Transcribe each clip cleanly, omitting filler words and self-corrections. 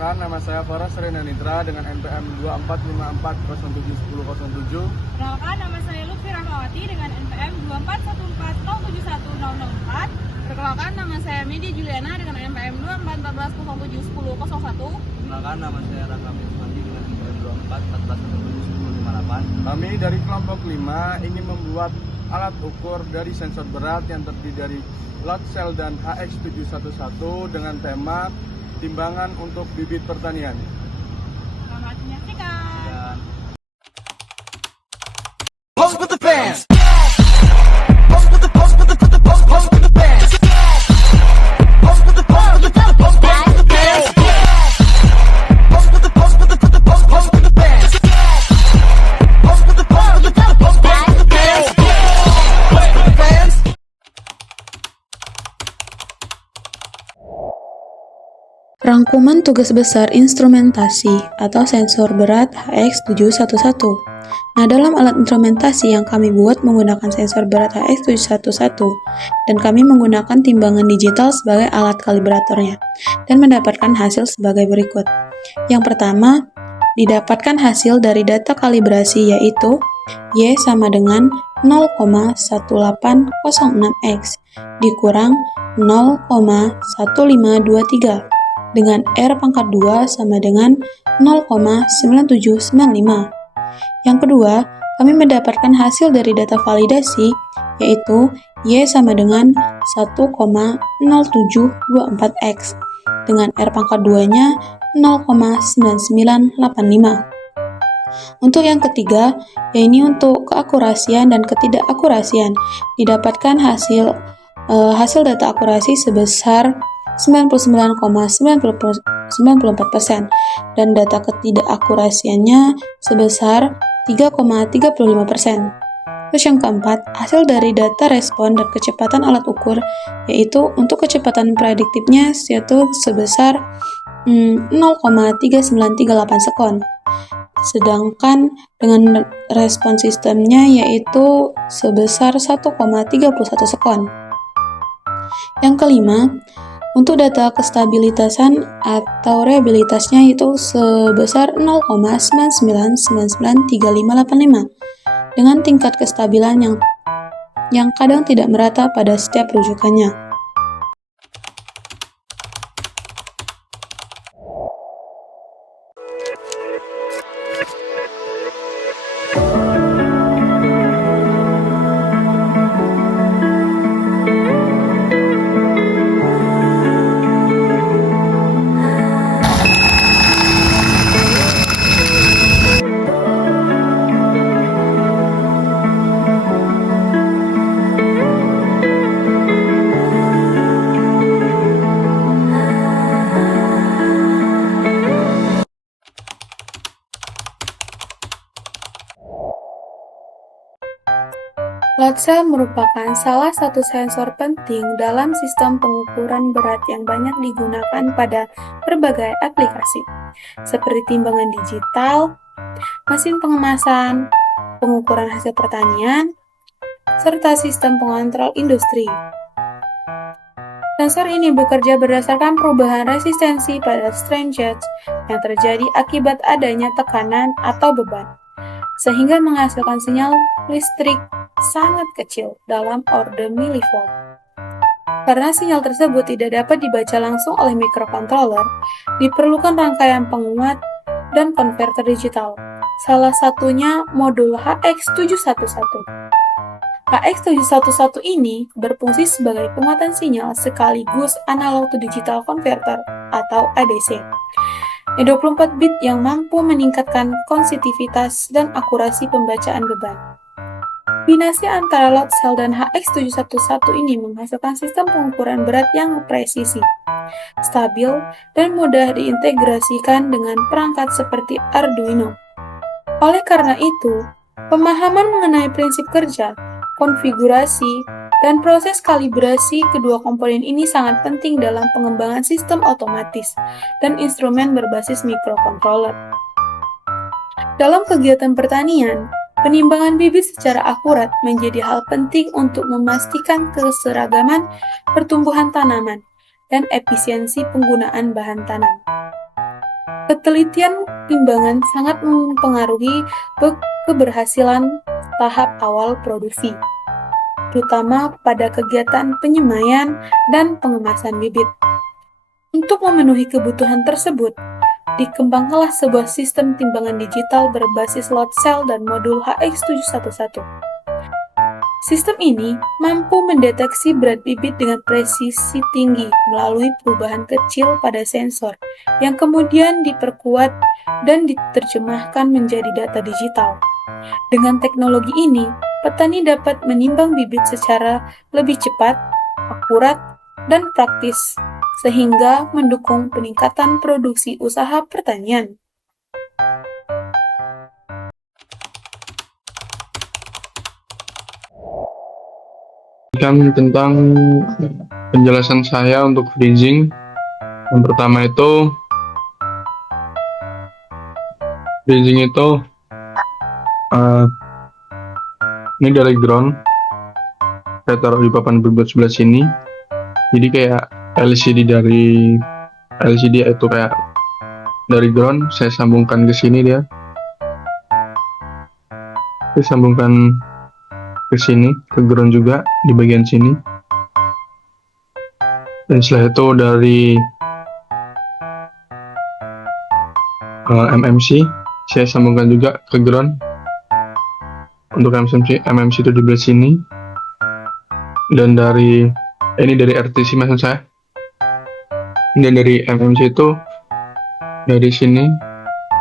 Perkenalkan, nama saya Faras Rena Nitra dengan NPM 2454071007. Perkenalkan, nama saya Lutfi Rahmawati dengan NPM 2414071004. Perkenalkan, nama saya Media Juliana dengan NPM 2414071001. Perkenalkan, nama saya Raka Mirmandi dengan NPM 24141058. Kami dari kelompok 5 ingin membuat alat ukur dari sensor berat yang terdiri dari load cell dan HX711 dengan tema timbangan untuk bibit pertanian. Selamat menyaksikan. Pose with the fans. Rangkuman tugas besar instrumentasi atau sensor berat HX711. Nah, dalam alat instrumentasi yang kami buat menggunakan sensor berat HX711 dan kami menggunakan timbangan digital sebagai alat kalibratornya dan mendapatkan hasil sebagai berikut. Yang pertama, didapatkan hasil dari data kalibrasi yaitu Y sama dengan 0,1806X dikurang 0,1523 dengan R pangkat 2 sama dengan 0,9795. Yang kedua, kami mendapatkan hasil dari data validasi, yaitu Y sama dengan 1,0724X, dengan R pangkat 2-nya 0,9985. Untuk yang ketiga, yaitu untuk keakurasian dan ketidakakurasian, didapatkan hasil data akurasi sebesar 99,94% dan data ketidakakurasiannya sebesar 3,35%. Terus yang keempat, hasil dari data respon dan kecepatan alat ukur, yaitu untuk kecepatan prediktifnya yaitu sebesar 0,3938 sekon. Sedangkan dengan respon sistemnya yaitu sebesar 1,31 sekon. Yang kelima, untuk data kestabilitasan atau reliabilitasnya itu sebesar 0,99993585 dengan tingkat kestabilan yang kadang tidak merata pada setiap rujukannya. Load cell merupakan salah satu sensor penting dalam sistem pengukuran berat yang banyak digunakan pada berbagai aplikasi, seperti timbangan digital, mesin pengemasan, pengukuran hasil pertanian, serta sistem pengontrol industri. Sensor ini bekerja berdasarkan perubahan resistensi pada strain gauge yang terjadi akibat adanya tekanan atau beban, sehingga menghasilkan sinyal listrik sangat kecil dalam order milivolt. Karena sinyal tersebut tidak dapat dibaca langsung oleh microcontroller, diperlukan rangkaian penguat dan konverter digital. Salah satunya modul HX711. HX711 ini berfungsi sebagai penguatan sinyal sekaligus analog to digital converter atau ADC. 24 bit yang mampu meningkatkan sensitivitas dan akurasi pembacaan beban. Kombinasi antara load cell dan HX711 ini menghasilkan sistem pengukuran berat yang presisi, stabil, dan mudah diintegrasikan dengan perangkat seperti Arduino. Oleh karena itu, pemahaman mengenai prinsip kerja, konfigurasi, dan proses kalibrasi kedua komponen ini sangat penting dalam pengembangan sistem otomatis dan instrumen berbasis microcontroller. Dalam kegiatan pertanian, penimbangan bibit secara akurat menjadi hal penting untuk memastikan keseragaman pertumbuhan tanaman dan efisiensi penggunaan bahan tanam. Ketelitian timbangan sangat mempengaruhi keberhasilan tahap awal produksi, terutama pada kegiatan penyemaian dan pengemasan bibit. Untuk memenuhi kebutuhan tersebut, dikembangkanlah sebuah sistem timbangan digital berbasis load cell dan modul HX711. Sistem ini mampu mendeteksi berat bibit dengan presisi tinggi melalui perubahan kecil pada sensor yang kemudian diperkuat dan diterjemahkan menjadi data digital. Dengan teknologi ini, petani dapat menimbang bibit secara lebih cepat, akurat, dan praktis, sehingga mendukung peningkatan produksi usaha pertanian. Tentang penjelasan saya untuk freezing. Yang pertama itu freezing itu ini dari ground, saya taruh di papan bibit sebelah sini. Jadi kayak LCD itu kayak dari ground saya sambungkan ke sini, dia saya sambungkan ke sini, ke ground juga di bagian sini. Dan setelah itu dari MMC saya sambungkan juga ke ground. Untuk MMC itu di belah sini. Dan dari ini dari RTC maksud saya. Dan dari MMC itu dari sini,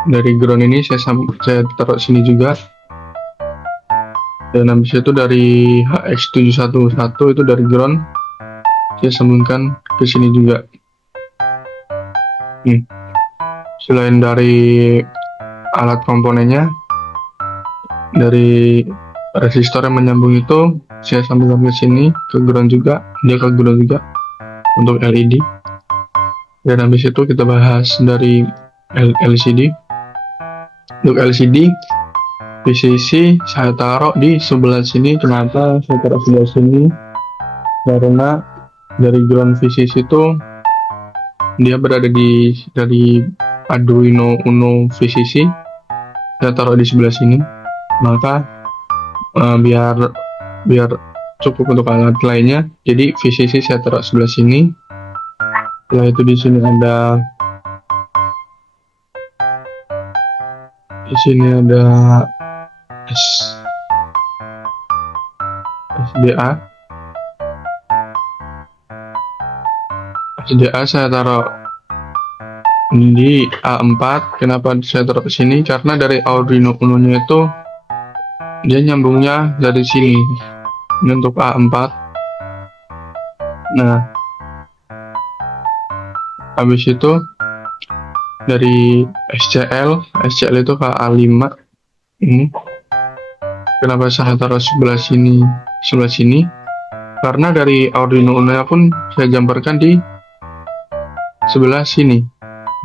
dari ground ini saya taruh sini juga. Dan habis itu dari HX711 itu dari ground saya sambungkan ke sini juga. Selain dari alat komponennya, dari resistor yang menyambung itu saya sambungkan ke sini, ke ground juga, dia ke ground juga untuk LED. Dan habis itu kita bahas dari LCD. Untuk LCD VCC saya taruh di sebelah sini. Kenapa saya taruh sebelah sini? Karena dari ground VCC itu dia berada dari Arduino Uno VCC, saya taruh di sebelah sini. Maka biar cukup untuk alat lainnya, jadi VCC saya taruh sebelah sini. Setelah itu di sini ada SDA saya taruh di A4. Kenapa saya taruh ke sini? Karena dari Arduino Uno-nya itu dia nyambungnya dari sini. Ini untuk A4. Nah, habis itu dari SCL itu ke A5 ini. Kenapa saya taruh sebelah sini? Karena dari Arduino Uno pun saya jamparkan di sebelah sini,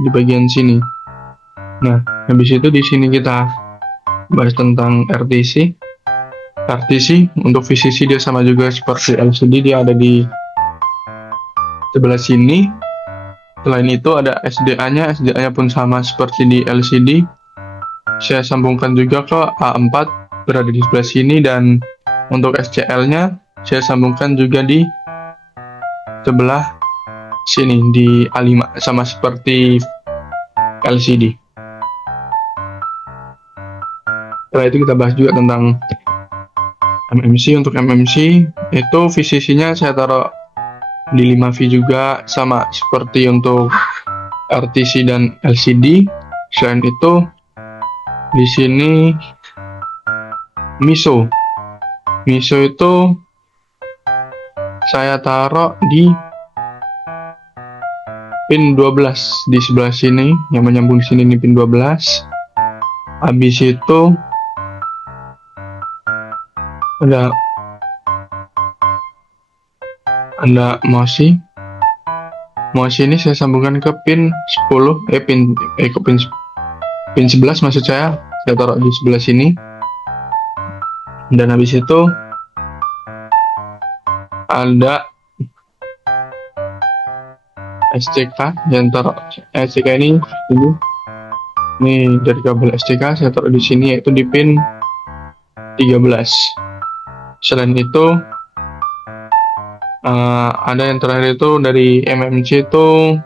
di bagian sini. Nah, habis itu di sini kita bahas tentang RTC. Untuk VCC dia sama juga seperti LCD, dia ada di sebelah sini. Selain itu ada SDA-nya pun sama seperti di LCD. Saya sambungkan juga ke A4, berada di sebelah sini. Dan untuk SCL-nya saya sambungkan juga di sebelah sini, di A5, sama seperti LCD. Setelah itu kita bahas juga tentang MMC. Untuk MMC itu VCC-nya saya taruh di 5V juga, sama seperti untuk RTC dan LCD. Selain itu di sini MISO itu saya taruh di pin 12 di sebelah sini, yang menyambung di sini ini pin 12. Habis itu ada MOSI ini saya sambungkan ke pin 10 pin 11 maksud saya taruh di sebelah sini. Dan habis itu ada SCK yang taruh SCK ini Ini dari kabel STK saya taruh di sini, yaitu di pin 13. Selain itu ada yang terakhir itu dari MMC itu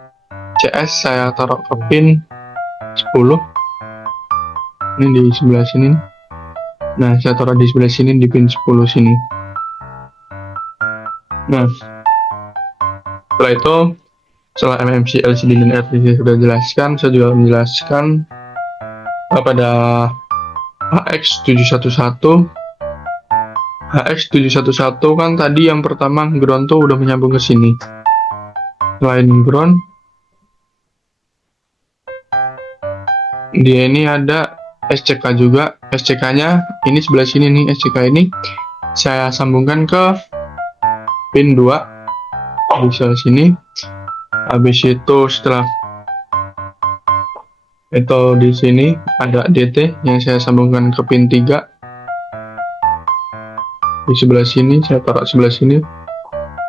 CS, saya taruh ke pin 10. Ini di sebelah sini. Nah, saya taruh di sebelah sini di pin 10 sini. Nah, setelah itu, setelah MMC, LCD, dan RTC sudah jelaskan, saya juga menjelaskan pada HX711. HX711 kan tadi yang pertama ground tuh udah menyambung ke sini. Selain ground, dia ini ada SCK juga. SCK-nya ini sebelah sini nih, SCK ini saya sambungkan ke pin 2 di sebelah sini. Habis itu setelah itu di sini ada DT yang saya sambungkan ke pin 3 di sebelah sini, saya taruh sebelah sini.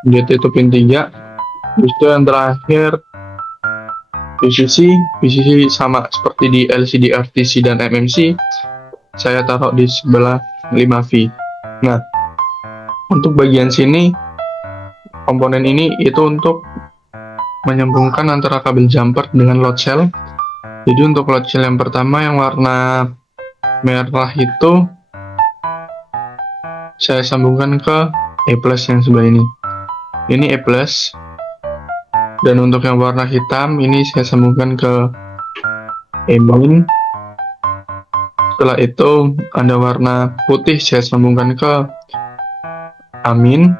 DT itu pin 3. Habis itu yang terakhir VCC sama seperti di LCD, RTC, dan MMC, saya taruh di sebelah 5V. Nah, untuk bagian sini, komponen ini itu untuk menyambungkan antara kabel jumper dengan load cell. Jadi untuk load cell yang pertama yang warna merah itu saya sambungkan ke E+ yang sebelah ini. Ini E+. Dan untuk yang warna hitam ini saya sambungkan ke E-min. Setelah itu ada warna putih, saya sambungkan ke A-min.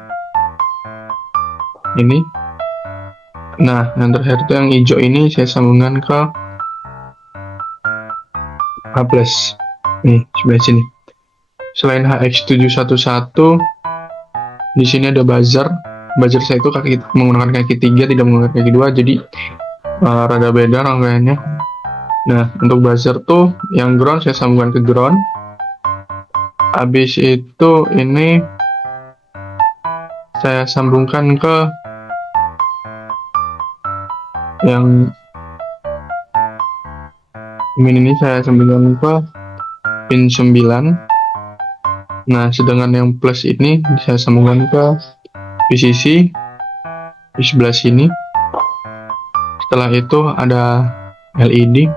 Ini. Nah, yang terakhir itu yang hijau ini saya sambungkan ke A+. Nih, sebelah sini. Selain HX711, di sini ada buzzer. Buzzer saya itu menggunakan kaki 3, tidak menggunakan kaki 2, jadi rada beda rangkaiannya. Nah, untuk buzzer tuh yang ground saya sambungkan ke ground. Habis itu ini saya sambungkan ke yang ini saya sambungkan ke pin 9. Nah, sedangkan yang plus ini saya sambungkan ke VCC di sebelah sini. Setelah itu ada LED.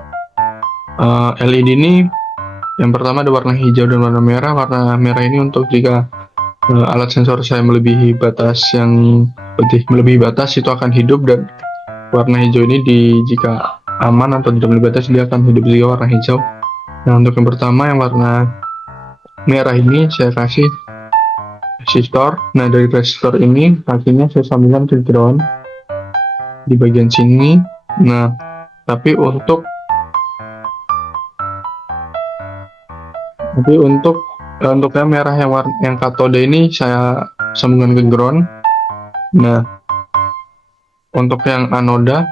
LED ini yang pertama ada warna hijau dan warna merah. Warna merah ini untuk jika alat sensor saya melebihi batas itu akan hidup, dan warna hijau ini jika aman atau tidak melebihi batas dia akan hidup juga warna hijau. Nah, untuk yang pertama yang warna merah ini saya kasih resistor. Nah, dari resistor ini kakinya saya sambungkan ke ground di bagian sini. Nah, tapi untuk yang merah yang katode ini saya sambungkan ke ground. Nah, untuk yang anoda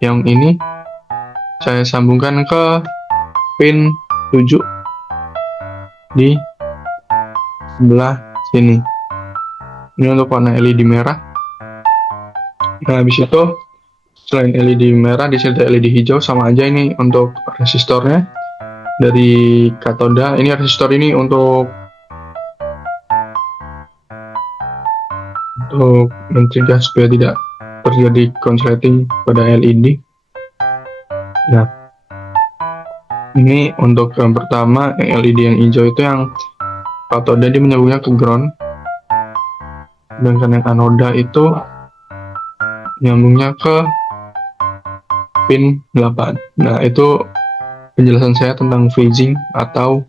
yang ini saya sambungkan ke pin 7 di sebelah sini. Ini untuk warna LED merah. Nah, habis itu selain LED merah di sini ada LED hijau, sama aja ini untuk resistornya dari katoda. Ini resistor ini untuk mencegah supaya tidak terjadi konsleting pada LED. Nah, ini untuk yang pertama, yang LED yang hijau itu yang katoda dia menyambungnya ke ground. Sedangkan yang anoda itu nyambungnya ke pin 8. Nah, itu penjelasan saya tentang phasing atau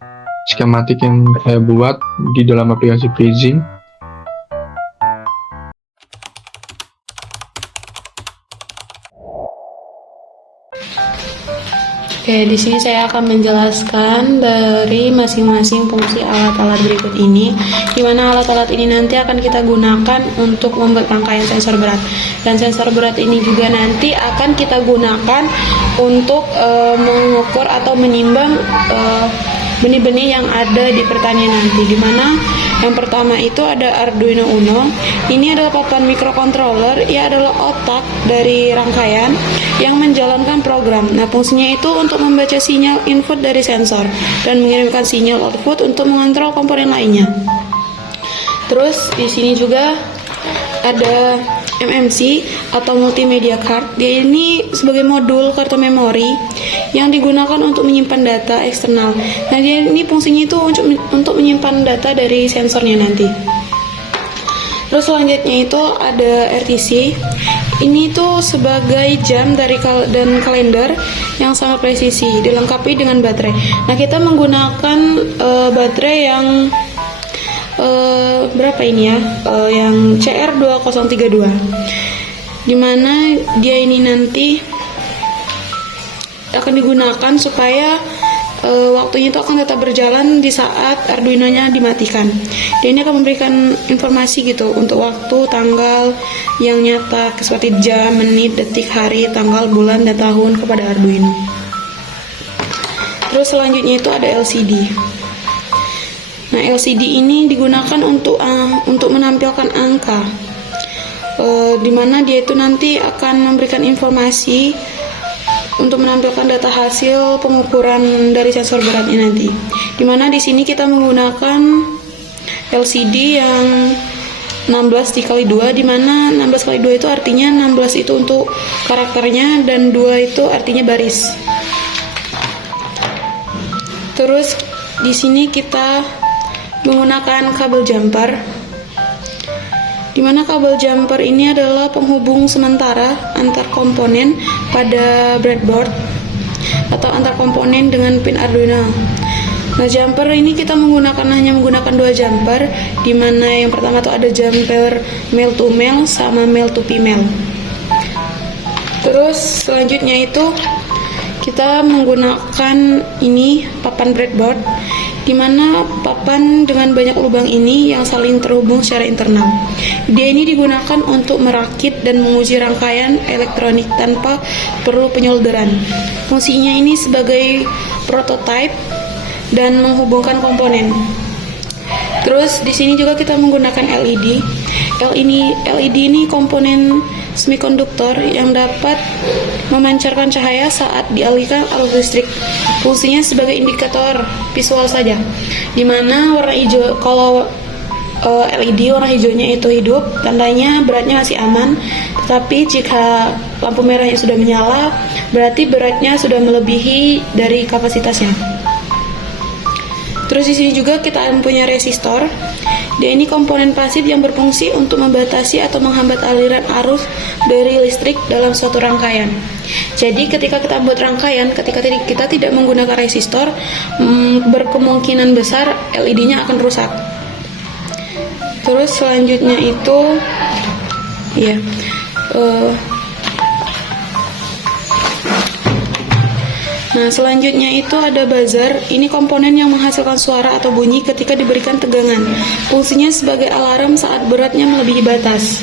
skematik yang saya buat di dalam aplikasi phasing. Oke, di sini saya akan menjelaskan dari masing-masing fungsi alat-alat berikut ini, di mana alat-alat ini nanti akan kita gunakan untuk membuat rangkaian sensor berat. Dan sensor berat ini juga nanti akan kita gunakan untuk mengukur atau menimbang benih-benih yang ada di pertanian nanti, di mana yang pertama itu ada Arduino Uno. Ini adalah papan microcontroller, ia adalah otak dari rangkaian. yang menjalankan program. Nah, fungsinya itu untuk membaca sinyal input dari sensor dan mengirimkan sinyal output untuk mengontrol komponen lainnya. Terus di sini juga ada MMC atau multimedia card. Dia ini sebagai modul kartu memori yang digunakan untuk menyimpan data eksternal. Nah, dia ini fungsinya itu untuk menyimpan data dari sensornya nanti. Terus selanjutnya itu ada RTC. Ini tuh sebagai jam dan kalender yang sangat presisi, dilengkapi dengan baterai. Nah, kita menggunakan baterai yang berapa ini ya? Yang CR2032. Dimana dia ini nanti akan digunakan supaya waktunya itu akan tetap berjalan di saat Arduino-nya dimatikan. Dan ini akan memberikan informasi gitu untuk waktu, tanggal yang nyata seperti jam, menit, detik, hari, tanggal, bulan, dan tahun kepada Arduino. Terus selanjutnya itu ada LCD. Nah, LCD ini digunakan untuk menampilkan angka, dimana dia itu nanti akan memberikan informasi untuk menampilkan data hasil pengukuran dari sensor beratnya nanti. Dimana di sini kita menggunakan LCD yang 16x2, dimana 16x2 itu artinya 16 itu untuk karakternya dan 2 itu artinya baris. Terus di sini kita menggunakan kabel jumper, dimana kabel jumper ini adalah penghubung sementara antar komponen pada breadboard atau antar komponen dengan pin Arduino. Nah, jumper ini kita hanya menggunakan 2 jumper, dimana yang pertama tuh ada jumper male to male sama male to female. Terus selanjutnya itu kita menggunakan ini papan breadboard, dimana papan dengan banyak lubang ini yang saling terhubung secara internal. Dia ini digunakan untuk merakit dan menguji rangkaian elektronik tanpa perlu penyolderan. Fungsinya ini sebagai prototype dan menghubungkan komponen. Terus di sini juga kita menggunakan LED. LED ini komponen semikonduktor yang dapat memancarkan cahaya saat dialihkan arus listrik. Fungsinya sebagai indikator visual saja, dimana warna hijau, kalau LED warna hijaunya itu hidup, tandanya beratnya masih aman. Tetapi jika lampu merahnya sudah menyala, berarti beratnya sudah melebihi dari kapasitasnya. Terus di sini juga kita mempunyai resistor. Dia ini komponen pasif yang berfungsi untuk membatasi atau menghambat aliran arus dari listrik dalam suatu rangkaian. Jadi ketika kita buat rangkaian, ketika kita tidak menggunakan resistor, berkemungkinan besar LED-nya akan rusak. Terus selanjutnya itu nah, selanjutnya itu ada buzzer. Ini komponen yang menghasilkan suara atau bunyi ketika diberikan tegangan. Fungsinya sebagai alarm saat beratnya melebihi batas.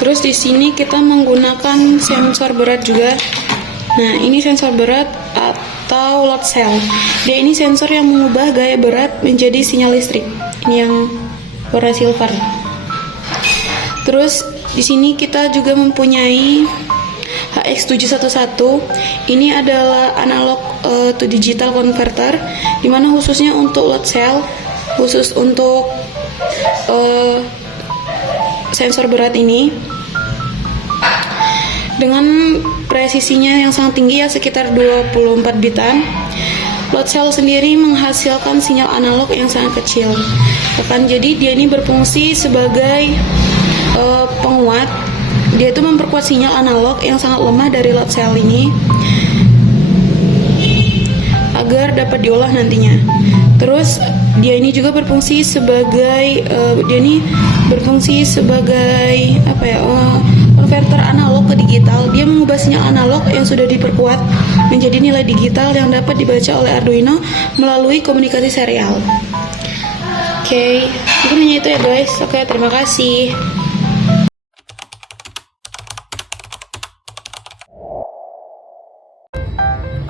Terus di sini kita menggunakan sensor berat juga. Nah, ini sensor berat atau load cell. Dia ini sensor yang mengubah gaya berat menjadi sinyal listrik. Ini yang warna silver. Terus di sini kita juga mempunyai HX711. Ini adalah analog to digital converter, dimana khususnya untuk load cell, khusus untuk sensor berat ini, dengan presisinya yang sangat tinggi ya, sekitar 24 bitan. Load cell sendiri menghasilkan sinyal analog yang sangat kecil. Jadi dia ini berfungsi sebagai penguat. Dia itu memperkuat sinyal analog yang sangat lemah dari load cell ini agar dapat diolah nantinya. Terus dia ini juga berfungsi sebagai konverter analog ke digital. Dia mengubah sinyal analog yang sudah diperkuat menjadi nilai digital yang dapat dibaca oleh Arduino melalui komunikasi serial. Oke, mungkin hanya itu ya guys. Oke, terima kasih.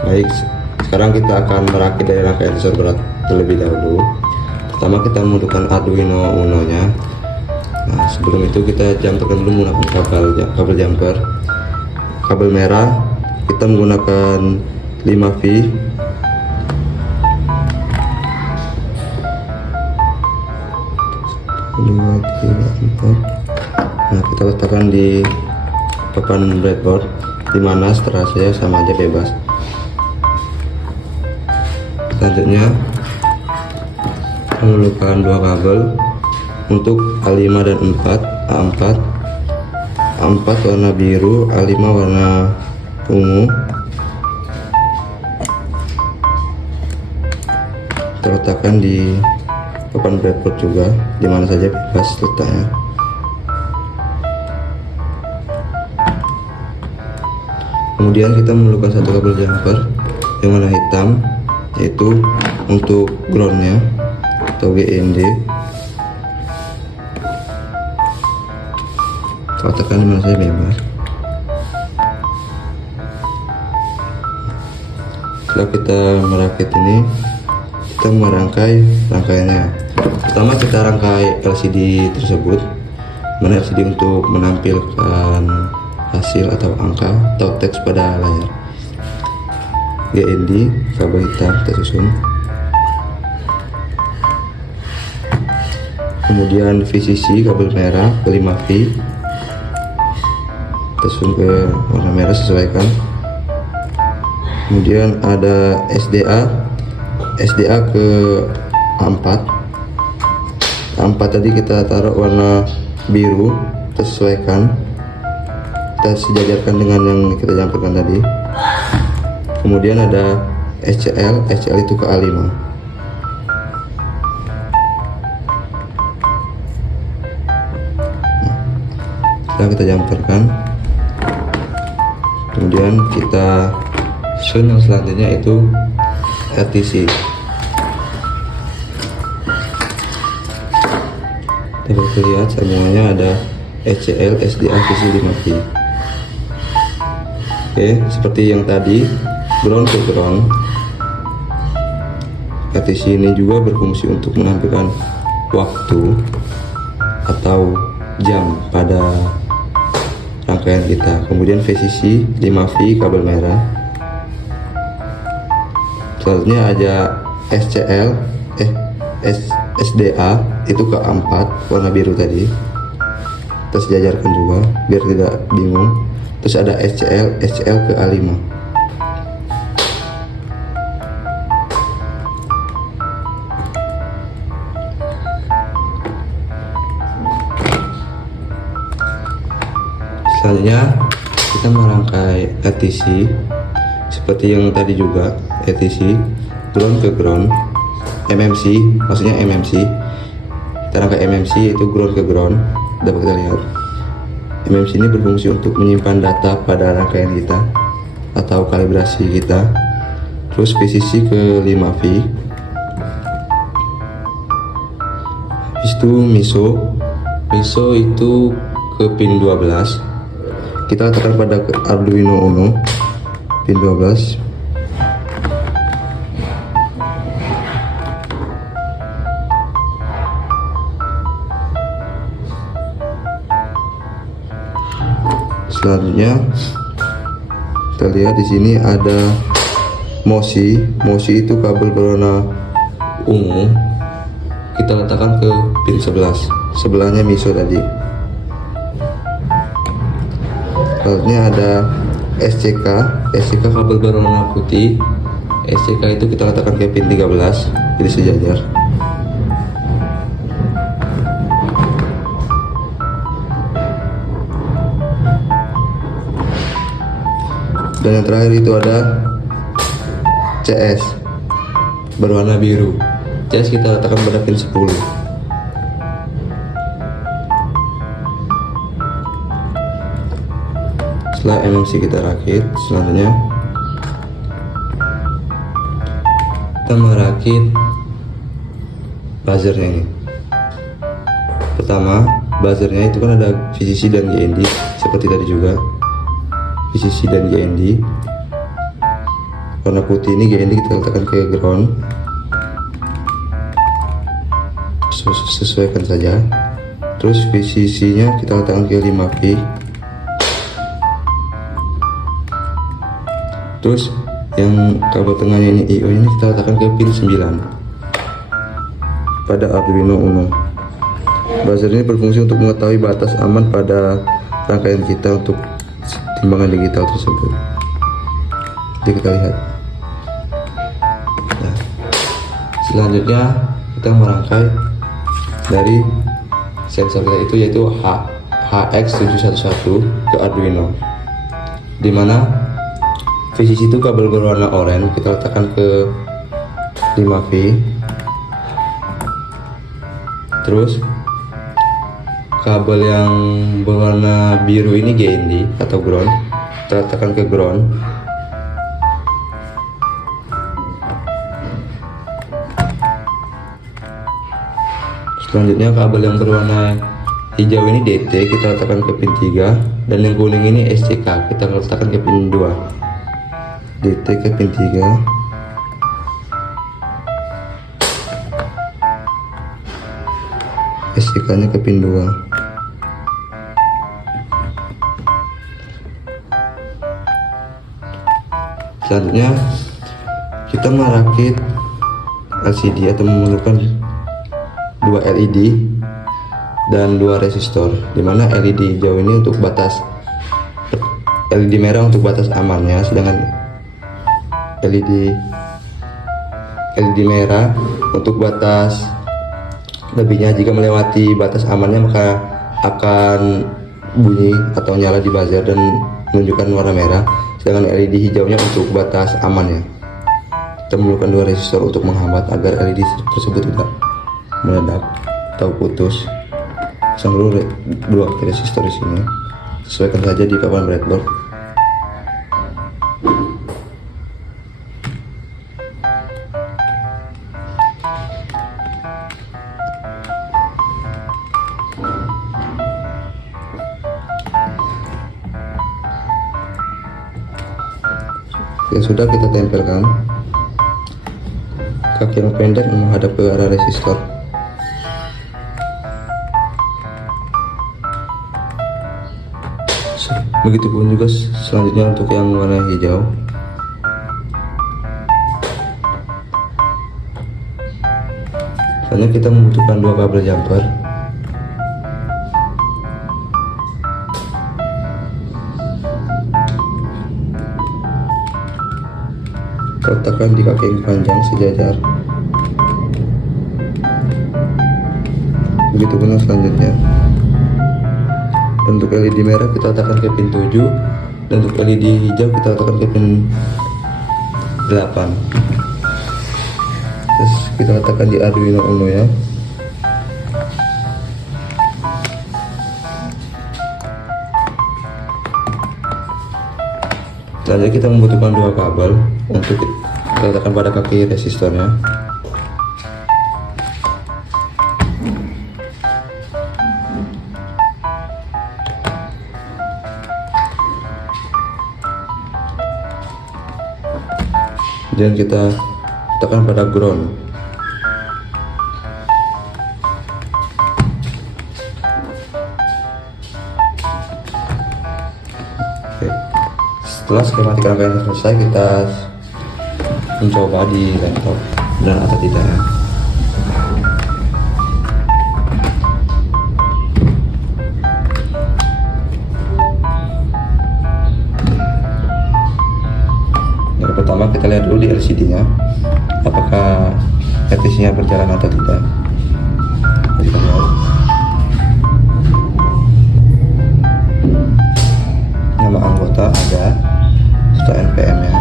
Baik, sekarang kita akan merakit dari rangkaian sensor berat terlebih dahulu. Pertama kita membutuhkan Arduino Uno nya. Nah, sebelum itu kita jumperkan dulu menggunakan kabel jumper. Kabel merah kita menggunakan 5V. Dua, tiga, empat. Nah, kita letakkan di papan breadboard, dimana setelah saya sama aja bebas. Selanjutnya memerlukan 2 kabel untuk A5 dan 4, A4 warna biru, A5 warna ungu. Terletakkan di papan breadboard juga, dimana saja bebas letaknya. Kemudian kita memerlukan 1 kabel jumper yang warna hitam, yaitu untuk groundnya atau GND. Letakkan dimana saja bebas. Setelah kita merakit ini, kita merangkai rangkaiannya. Pertama kita rangkai LCD tersebut, mana LCD untuk menampilkan hasil atau angka atau teks pada layar. GND kabel hitam kita susun. Kemudian VCC kabel merah ke 5V, kita susun ke warna merah, sesuaikan. Kemudian ada SDA ke A4. A4 tadi kita taruh warna biru, kita sesuaikan, kita sejajarkan dengan yang kita jumperkan tadi. Kemudian ada SCL itu ke A5. Setelah kita jumperkan, kemudian kita sun yang selanjutnya itu RTC. Dapat terlihat sambungannya ada SCL, SDA, VCC 5V. Oke, seperti yang tadi, ground ke ground. RTC ini juga berfungsi untuk menampilkan waktu atau jam pada rangkaian kita. Kemudian VCC 5V kabel merah. Selanjutnya ada SDA itu ke A4 warna biru tadi, kita sejajarkan juga biar tidak bingung. Terus ada SCL ke A5. Selanjutnya kita merangkai RTC seperti yang tadi juga, RTC ground ke ground, MMC maksudnya MMC. Kita rangkai MMC itu ground ke ground. Dapat kita lihat MMC ini berfungsi untuk menyimpan data pada rangkaian kita atau kalibrasi kita. Terus VCC ke 5V. Habis itu MISO itu ke pin 12. Kita letakkan pada Arduino Uno pin 12. Selanjutnya kita lihat di sini ada MOSI itu kabel berwarna ungu, kita letakkan ke pin 11, sebelahnya MISO tadi. Selanjutnya ada SCK kabel berwarna putih. SCK itu kita letakkan ke pin 13, jadi sejajar. Dan yang terakhir itu ada CS berwarna biru. CS kita letakkan pada pin 10. Setelah MMC kita rakit, selanjutnya kita merakit buzzernya ini. Pertama, buzzernya itu kan ada VCC dan GND seperti tadi juga. VCC dan GND warna putih ini, GND kita letakkan ke ground, sesuaikan saja. Terus VCC-nya kita letakkan ke 5V. Terus yang kabel tengahnya ini I/O ini kita letakkan ke pin 9 pada Arduino Uno. Buzzer ini berfungsi untuk mengetahui batas aman pada rangkaian kita untuk timbangan digital tersebut. Jadi kita lihat. Nah, selanjutnya kita merangkai dari sensor kita itu, yaitu HX711 ke Arduino, dimana VCC itu kabel berwarna oranye kita letakkan ke 5V. Terus kabel yang berwarna biru ini GND atau ground kita letakkan ke ground. Selanjutnya kabel yang berwarna hijau ini DT kita letakkan ke pin 3, dan yang kuning ini SCK kita letakkan ke pin 2. DT ke pin 3, SCK nya ke pin 2. Selanjutnya kita merakit LCD atau memerlukan 2 LED dan 2 resistor, dimana LED hijau ini untuk batas, LED merah untuk batas amannya, sedangkan LED merah untuk batas lebihnya. Jika melewati batas amannya maka akan bunyi atau nyala di buzzer dan menunjukkan warna merah, sedangkan LED hijaunya untuk batas amannya. Kita memerlukan 2 resistor untuk menghambat agar LED tersebut tidak meledak atau putus. Pasang dulu 2 resistor di sini, sesuaikan saja di papan breadboard. Yang sudah kita tempelkan, kaki yang pendek menghadap ke arah resistor. Begitupun juga selanjutnya untuk yang warna hijau. Selanjutnya kita membutuhkan 2 kabel jumper. Letakkan di kaki yang panjang sejajar. Begitupun yang selanjutnya. Dan untuk LED merah kita letakkan ke pin 7, dan untuk LED hijau kita letakkan ke pin 8. Terus kita letakkan di Arduino Uno ya. Selanjutnya kita membutuhkan 2 kabel untuk kita letakkan pada kaki resistornya. Dan kita letakkan pada ground. Oke. Setelah skematik rangkaian selesai, kita mencoba di laptop dan atau tidak ya. Pertama kita lihat dulu di LCD-nya apakah ETC-nya berjalan atau tidak. Kita lihat nama anggota ada, serta NPM-nya.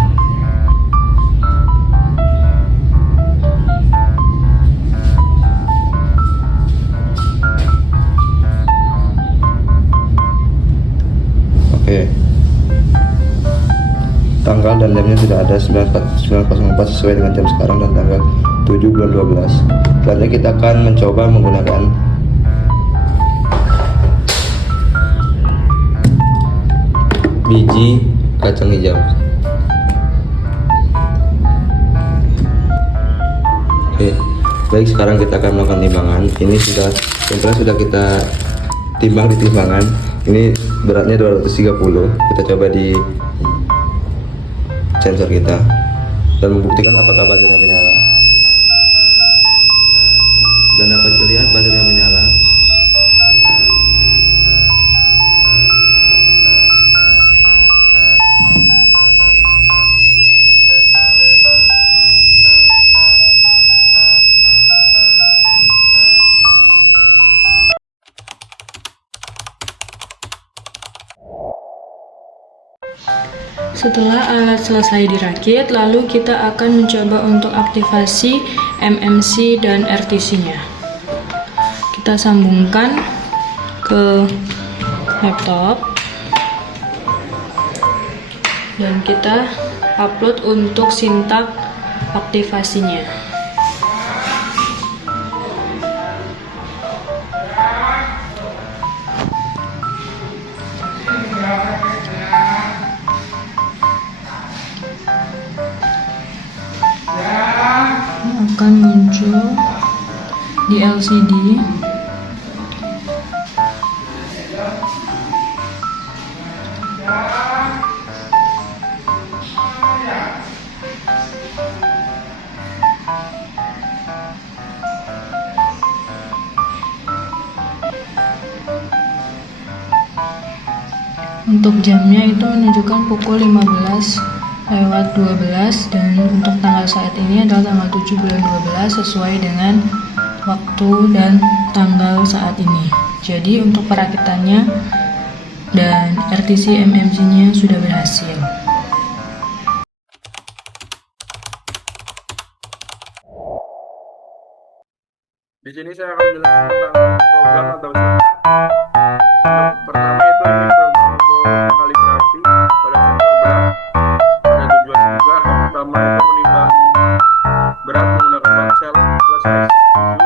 Oke. Tanggal dan jamnya sudah ada 9.04 sesuai dengan jam sekarang dan tanggal 7 bulan 12. Selanjutnya kita akan mencoba menggunakan biji kacang hijau. Oke, baik, sekarang kita akan melakukan timbangan. Ini sudah tempelnya sudah kita timbang di timbangan. Ini beratnya 230. Kita coba di sensor kita dan membuktikan apakah baterainya menyala. Dan dapat terlihat baterainya menyala. Setelah alat selesai dirakit, lalu kita akan mencoba untuk aktivasi MMC dan RTC-nya. Kita sambungkan ke laptop dan kita upload untuk sintak aktivasinya. Akan muncul di LCD. Untuk jamnya itu menunjukkan pukul 15:12 dan untuk tanggal saat ini adalah tanggal 7 bulan 12 sesuai dengan waktu dan tanggal saat ini. Jadi untuk perakitannya dan RTC MMC-nya sudah berhasil. Di sini saya akan menjelaskan tentang program atau usaha. Untuk pertama itu ini program untuk kalibrasi pada sensor berat. Ada tujuan juga. Yang pertama itu menimbangi berat menggunakan baksel plus XT7,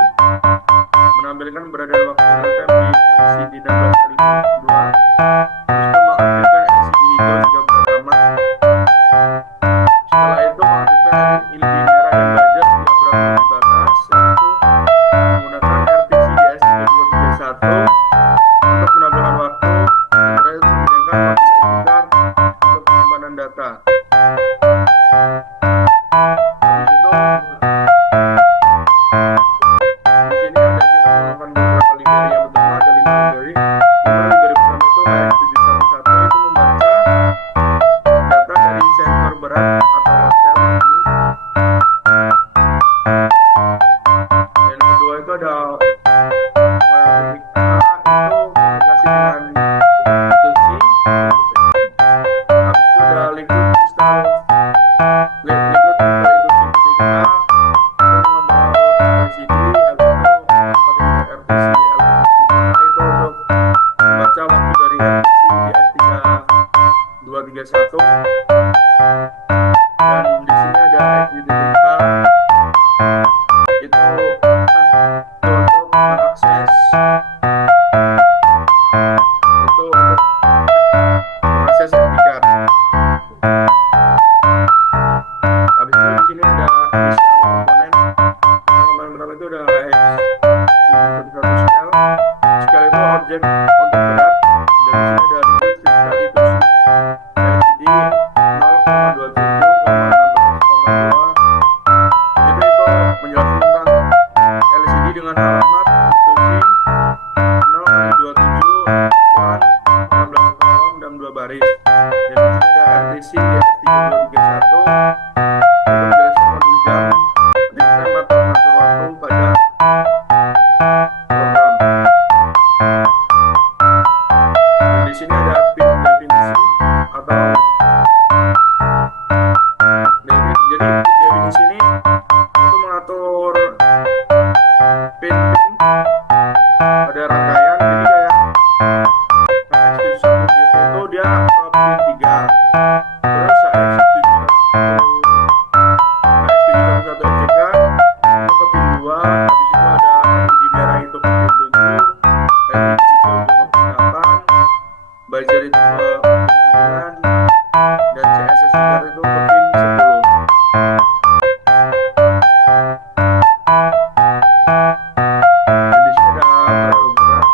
menampilkan keberadaan waktu real time di LCD 16:2. Terus itu mengaktifkan LCD hijau jika berat aman. Setelah itu mengaktifkan LED merah dan buzzer jika berat lebih batas. Setelah itu menggunakan RTC DS3231 untuk menampilkan waktu, dan terakhir menyediakan waktu SDCard untuk penyimpanan data. Habis itu di sini ada kita menggunakan beberapa library. Yang pertama ada library. Library pertama itu HX711 itu membaca data dari sensor berat atau load cell ini. Dan kedua itu ada Wireless itu komunikasi dengan institusi. Habis itu ada liquid crystal industri ketiga itu membawa LCD. Habis itu pakai RTC LCD itu untuk membaca waktu dari RTC DS3231. Dan di sini ada FUDTK itu untuk mengakses SDCard. Habis itu di sini ada inisial komponen. Komponen pertama itu ada HX711 scale. Scale itu objek untuk berat. Dan di sini ada liquid crystal induksi LCD 0,27,16,2. Jadi itu menjelaskan tentang LCD dengan alamat institusi 0,27 ukuran 16 kolom dan 2 baris. Dan di sini ada RTC DS3231 untuk menjelaskan modul jam, real time atau mengatur waktu pada program. Dan di sini ada pin definisi atau jadi definisi ini untuk mengatur pin-pin pada rangkaian. Jadi kayak HX71 itu dia ke pin 3, terus HX711 FCK itu ke pin 2. Habis itu ada LED merah itu ke pin 7, LED hijau itu ke pin 8, buzzer itu ke pin 9, dan CSS card itu ke pin 10. Dan di sini ada terlalu berat.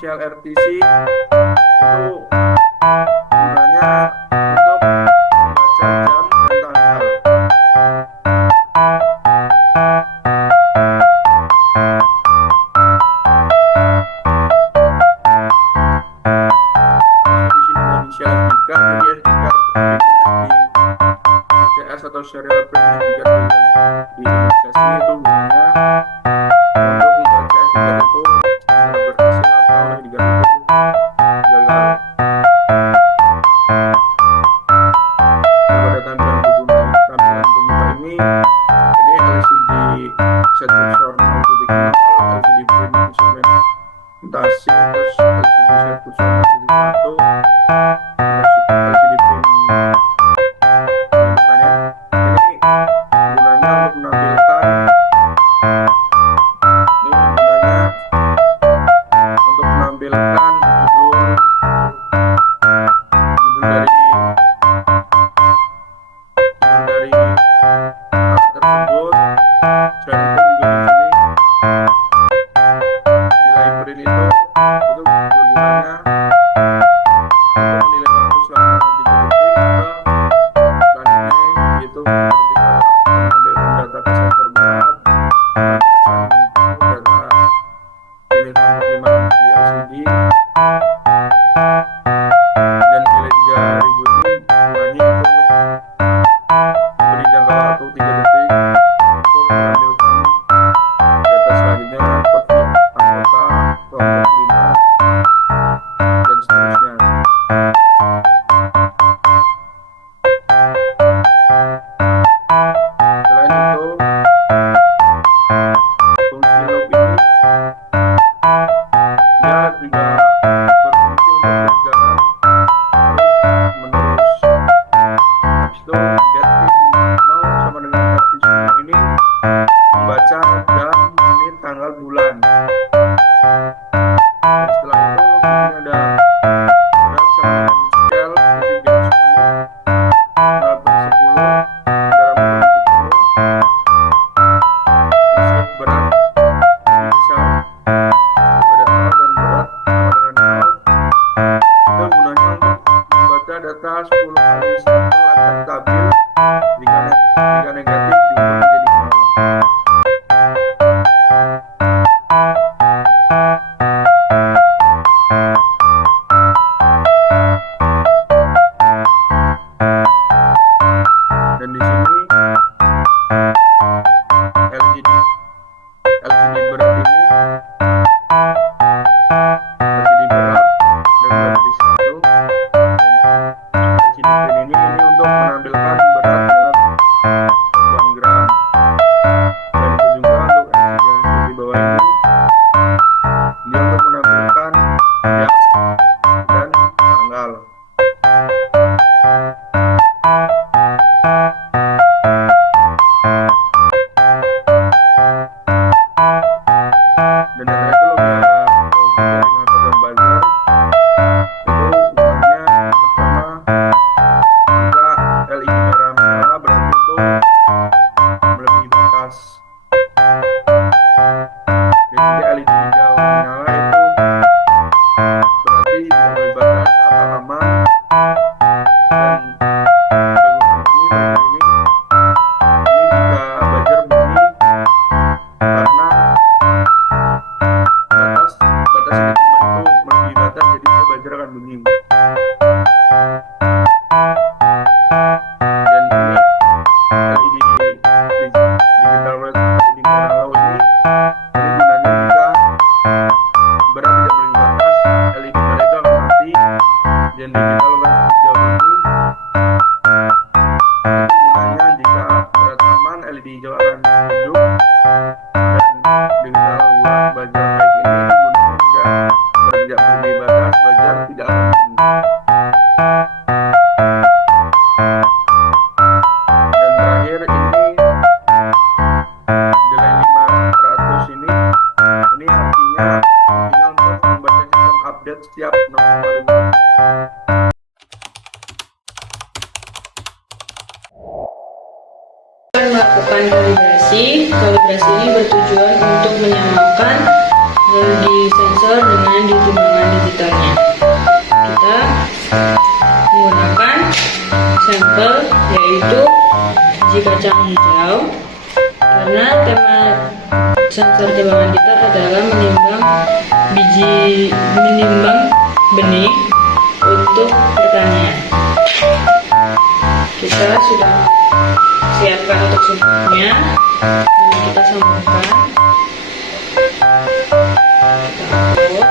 inisial RTC itu gunanya untuk membaca jam dan tanggal. Di sini ada inisial SD card, jadi SD card bikin CS atau serial print SD card di imunisasi itu gunanya untuk membaca SD card itu berhasil atau SD card itu gagal. Pada tampilan pembuka ini LCD set cursor 0.0, LCD print instrumentasi, terus LCD set cursor 0.1, terus LCD print penampilannya. Ini gunanya untuk menampilkan judul dari alat tersebut. Selain itu juga di sini di library itu gunanya untuk menilai waktu selama 3 detik ke selanjutnya, yaitu ketika mengambilkan data ke sensor berat, mengambilkan data ini penerimaan di LCD, dan nilai 3000 ini gunanya itu untuk beri jangka waktu 3 detik untuk mengambilkan data selanjutnya seperti anggota kelompok 5 dan seterusnya. Selain itu, fungsi loop ini dia juga berfungsi untuk berjalan terus menerus. Habis itu getting now sama dengan getting semua ini membaca jam, menit, tanggal, bulan. Dan setelah itu di sini ada berat sama dengan scale, ketinggian 10, 0/10, dalam 10, terus berat besar daripada nol dan berat sama dengan nol. Itu gunanya untuk membaca data 10 kali sampel agar stabil. Jika negatif diubah menjadi nol. Dan di sini LCD berat ini, LCD berat dan berarti 1, dan LCD print ini untuk menampilkan berat dalam satuan gram. Dan itu juga untuk LCD yang seperti bawah ini, dia untuk menampilkan jam dan tanggal. Dan yang terakhir logika jaringan atau buzzer itu gunanya pertama, jika LED merah menyala berarti itu melebihi batas, dan jika LED hijau menyala itu berarti tidak melebihi batas atau aman. Dan kegunaan ini berikut ini jika buzzer bunyi karena batas yang ditimbang itu melebihi batas, jadi buzzer akan bunyi. Dan ini LED digital LED merah ini gunanya jika berat tidak melebihi batas, LED merah itu akan mati, dan digital hijau bunyi. Itu gunanya jika berat aman, LED hijau akan hidup, dan digital buzzer kayak ini gunanya jika berat tidak melebihi batas, buzzer tidak akan bunyi. Dan terakhir ini nilai 500 ini artinya untuk membaca sistem update setiap 0,5 detik. Melakukan kalibrasi. Kalibrasi ini bertujuan untuk menyamakan di sensor dengan di timbangan kita menggunakan sampel yaitu biji kacang hijau, karena tema sensor timbangan kita adalah menimbang benih untuk pertanian. Kita sudah siapkan untuk subnya, lalu kita sambungkan, kita upload.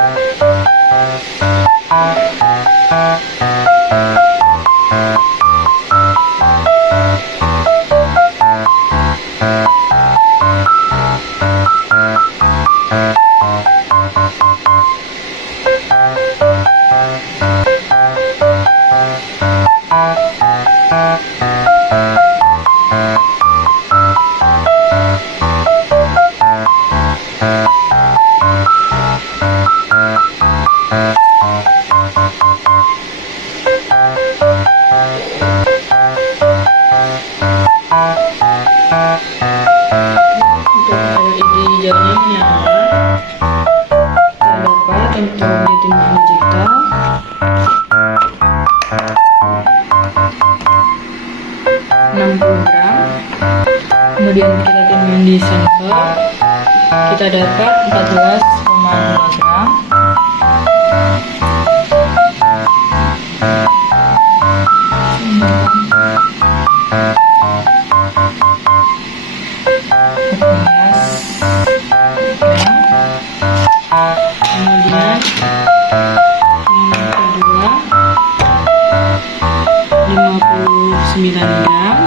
Untuk LED hijaunya menyala. Terdapat untuk di timbangan digital 60 gram. Kemudian kita timbang di sampel, kita dapat 14,2 gram. Kemudian yang kedua 59 gram.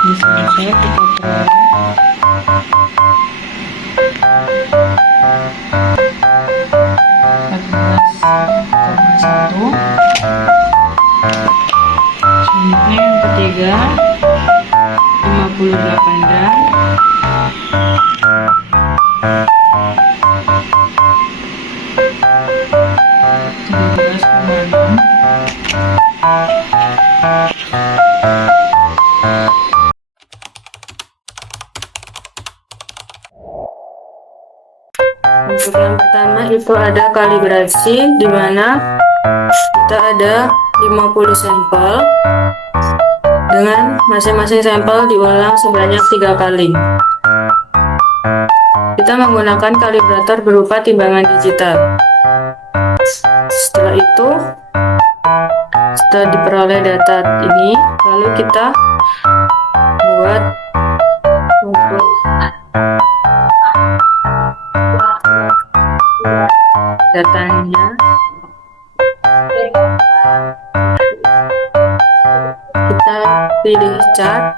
Di sensor kita peroleh 14,1. Selanjutnya yang ketiga 58 gram. Untuk yang pertama itu ada kalibrasi, di mana kita ada 50 sampel dengan masing-masing sampel diulang sebanyak 3 kali. Kita menggunakan kalibrator berupa timbangan digital. Setelah itu, setelah diperoleh data ini, lalu kita buat untuk datanya. Kita pilih chart,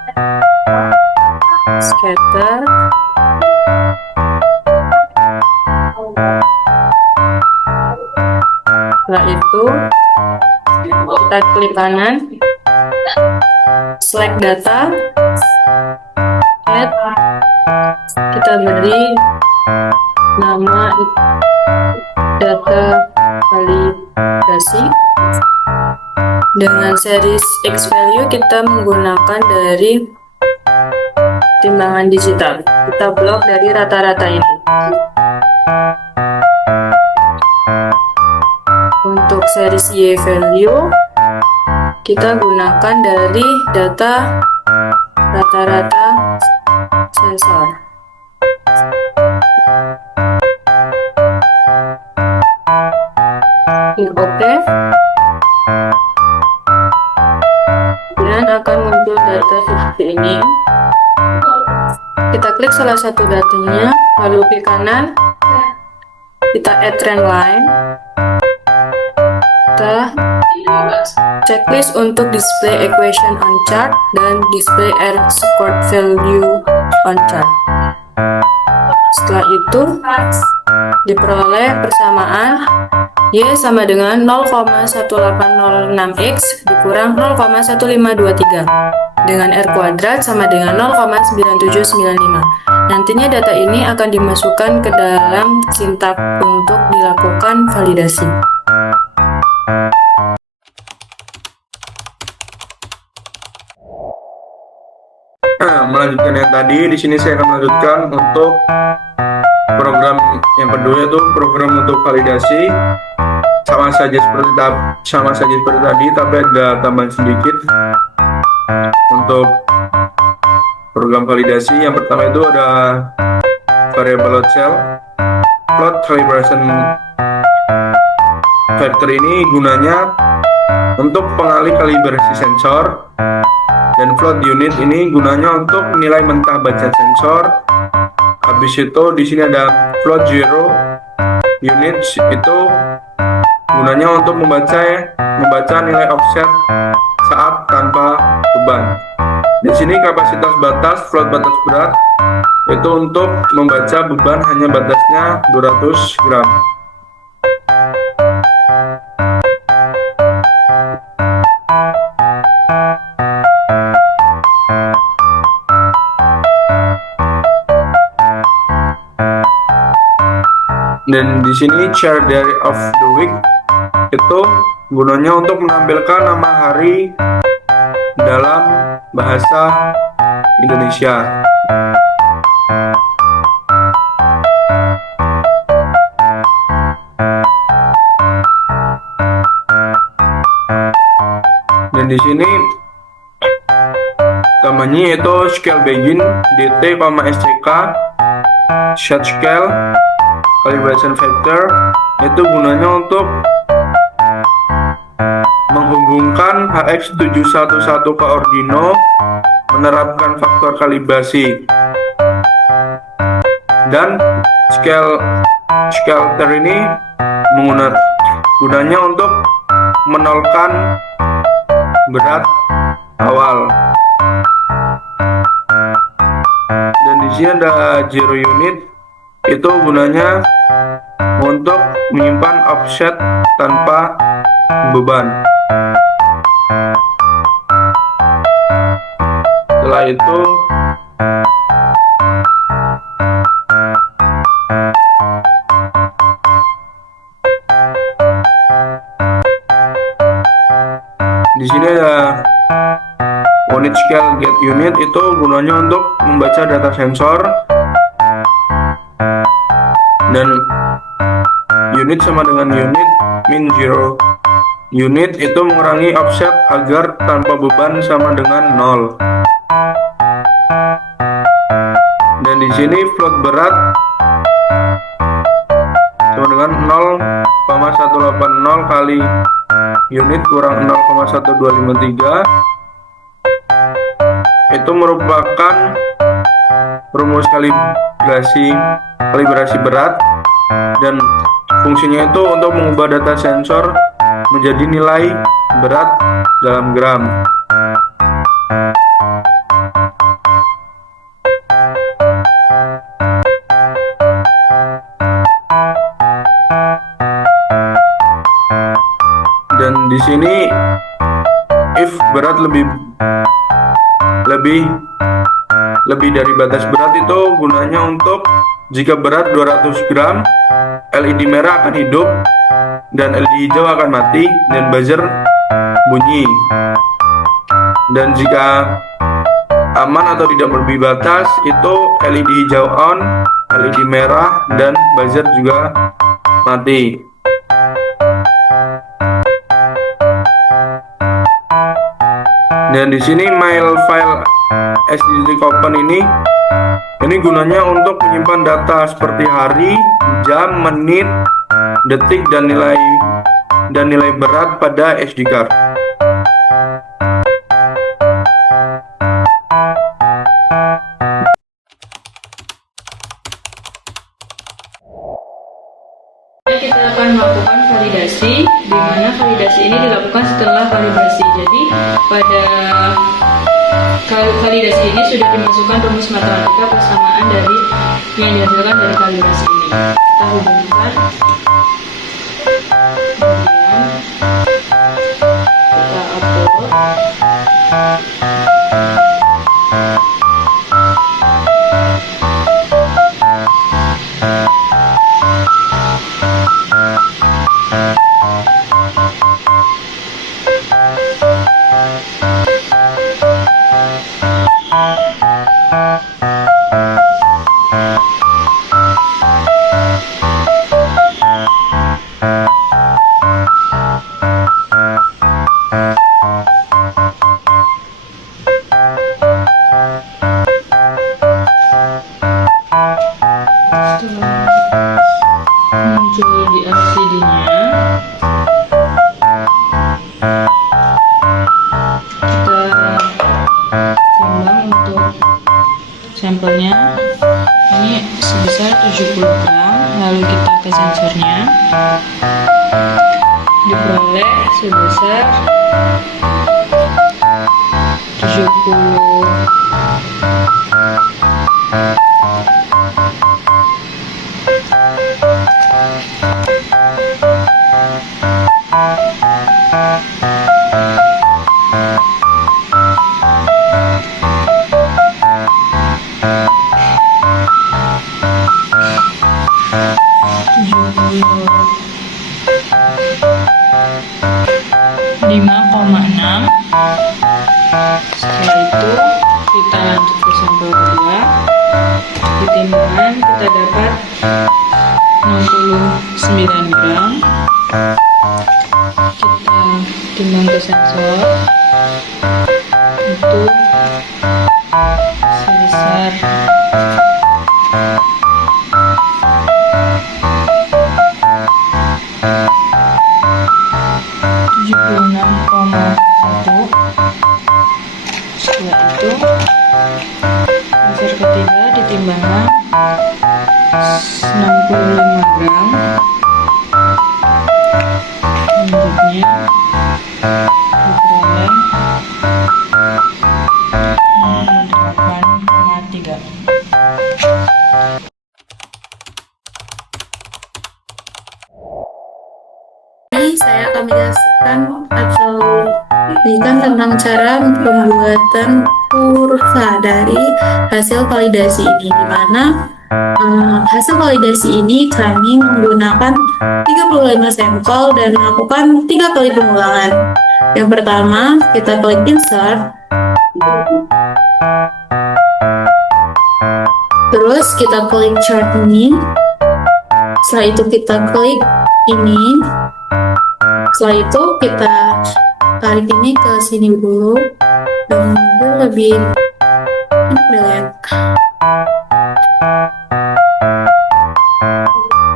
scatter, setelah itu kita klik kanan, select data, add, kita beri nama data validasi. Dengan series X value kita menggunakan dari timbangan digital. Kita blok dari rata-rata ini. Untuk series Y value kita gunakan dari data rata-rata sensor. Klik OK. Kemudian akan muncul data seperti ini. Kita klik salah satu datanya, lalu klik kanan, kita add trend line. Kita checklist untuk display equation on chart dan display R support value on chart. Setelah itu diperoleh persamaan Y sama dengan 0,1806X dikurang 0,1523 dengan R kuadrat sama dengan 0,9795. Nantinya data ini akan dimasukkan ke dalam sintak untuk dilakukan validasi. Nah, melanjutkan yang tadi, di sini saya akan melanjutkan untuk program yang kedua, yaitu program untuk validasi. sama saja seperti tadi, tapi ada tambahan sedikit untuk program validasi. Yang pertama itu ada variable load cell. Float calibration factor ini gunanya untuk pengalih kalibrasi sensor, dan float unit ini gunanya untuk nilai mentah baca sensor. Habis itu di sini ada float zero units, itu gunanya untuk membaca nilai offset saat tanpa beban. Di sini kapasitas batas float batas berat itu untuk membaca beban hanya batasnya 200 gram. Dan di sini share day of the week itu gunanya untuk menampilkan nama hari dalam bahasa Indonesia. Dan di sini namanya yaitu scale begin dt, SCK set scale calibration factor, itu gunanya untuk menghubungkan HX711 ke Arduino, menerapkan faktor kalibrasi, dan scaler ini gunanya untuk menolkan berat awal. Dan di sini ada zero unit, itu gunanya untuk menyimpan offset tanpa beban. Setelah itu di sini ada unit scale get unit, itu gunanya untuk membaca data sensor, dan unit sama dengan unit min zero unit, itu mengurangi offset agar tanpa beban sama dengan 0. Dan di sini float berat sama dengan 0,180 kali unit kurang 0,1253, itu merupakan rumus kalibrasi berat, dan fungsinya itu untuk mengubah data sensor menjadi nilai berat dalam gram. Dan di sini if berat lebih dari batas berat, itu gunanya untuk jika berat 200 gram, LED merah akan hidup dan LED hijau akan mati dan buzzer bunyi. Dan jika aman atau tidak melebihi batas, itu LED hijau on, LED merah, dan buzzer juga mati. Dan di sini mail file SDT Coupon ini gunanya untuk menyimpan data seperti hari, jam, menit, detik, dan nilai berat pada SD card. Kita akan melakukan validasi, di mana validasi ini dilakukan setelah kalibrasi. Jadi pada validasi ini sudah dimasukkan rumus matematika persamaan dari yang dihasilkan dari kalibrasi ini. Kita hubungkan, kemudian kita upload. LCD-nya. Kita timbang untuk sampelnya. Ini sebesar 70 gram. Lalu kita ke sensornya. Diperoleh sebesar 70 5,6. Setelah itu kita lanjut ke sampel kedua. Di timbangan kita dapat 69 gram. Kita timbang ke sensor, itu sebesar 76,1. Setelah itu sensor ketiga di timbangan 65 gram. Selanjutnya diperoleh 8,3. Ini saya akan menjelaskan atau menjelaskan tentang cara pembuatan kurva dari hasil validasi ini, di mana hasil validasi ini kami menggunakan 35 sampel dan melakukan 3 kali pengulangan. Yang pertama, kita klik insert, terus kita klik chart ini, setelah itu kita klik ini, setelah itu kita tarik ini ke sini dulu dan lebih lihat.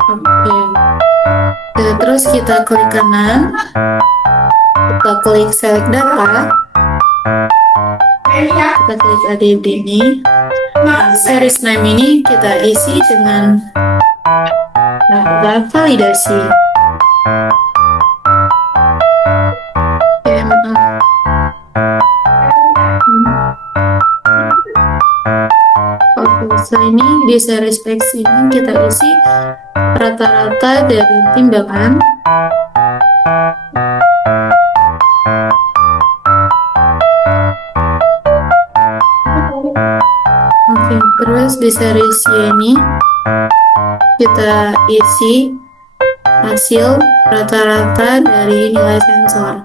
Oke. Ya, terus kita klik kanan, kita klik select data, kita klik add ini. Series name ini kita isi dengan data validasi. Setelah ini di series specs ini kita isi rata-rata dari timbangan. Oke, terus di series Y ini kita isi hasil rata-rata dari nilai sensor.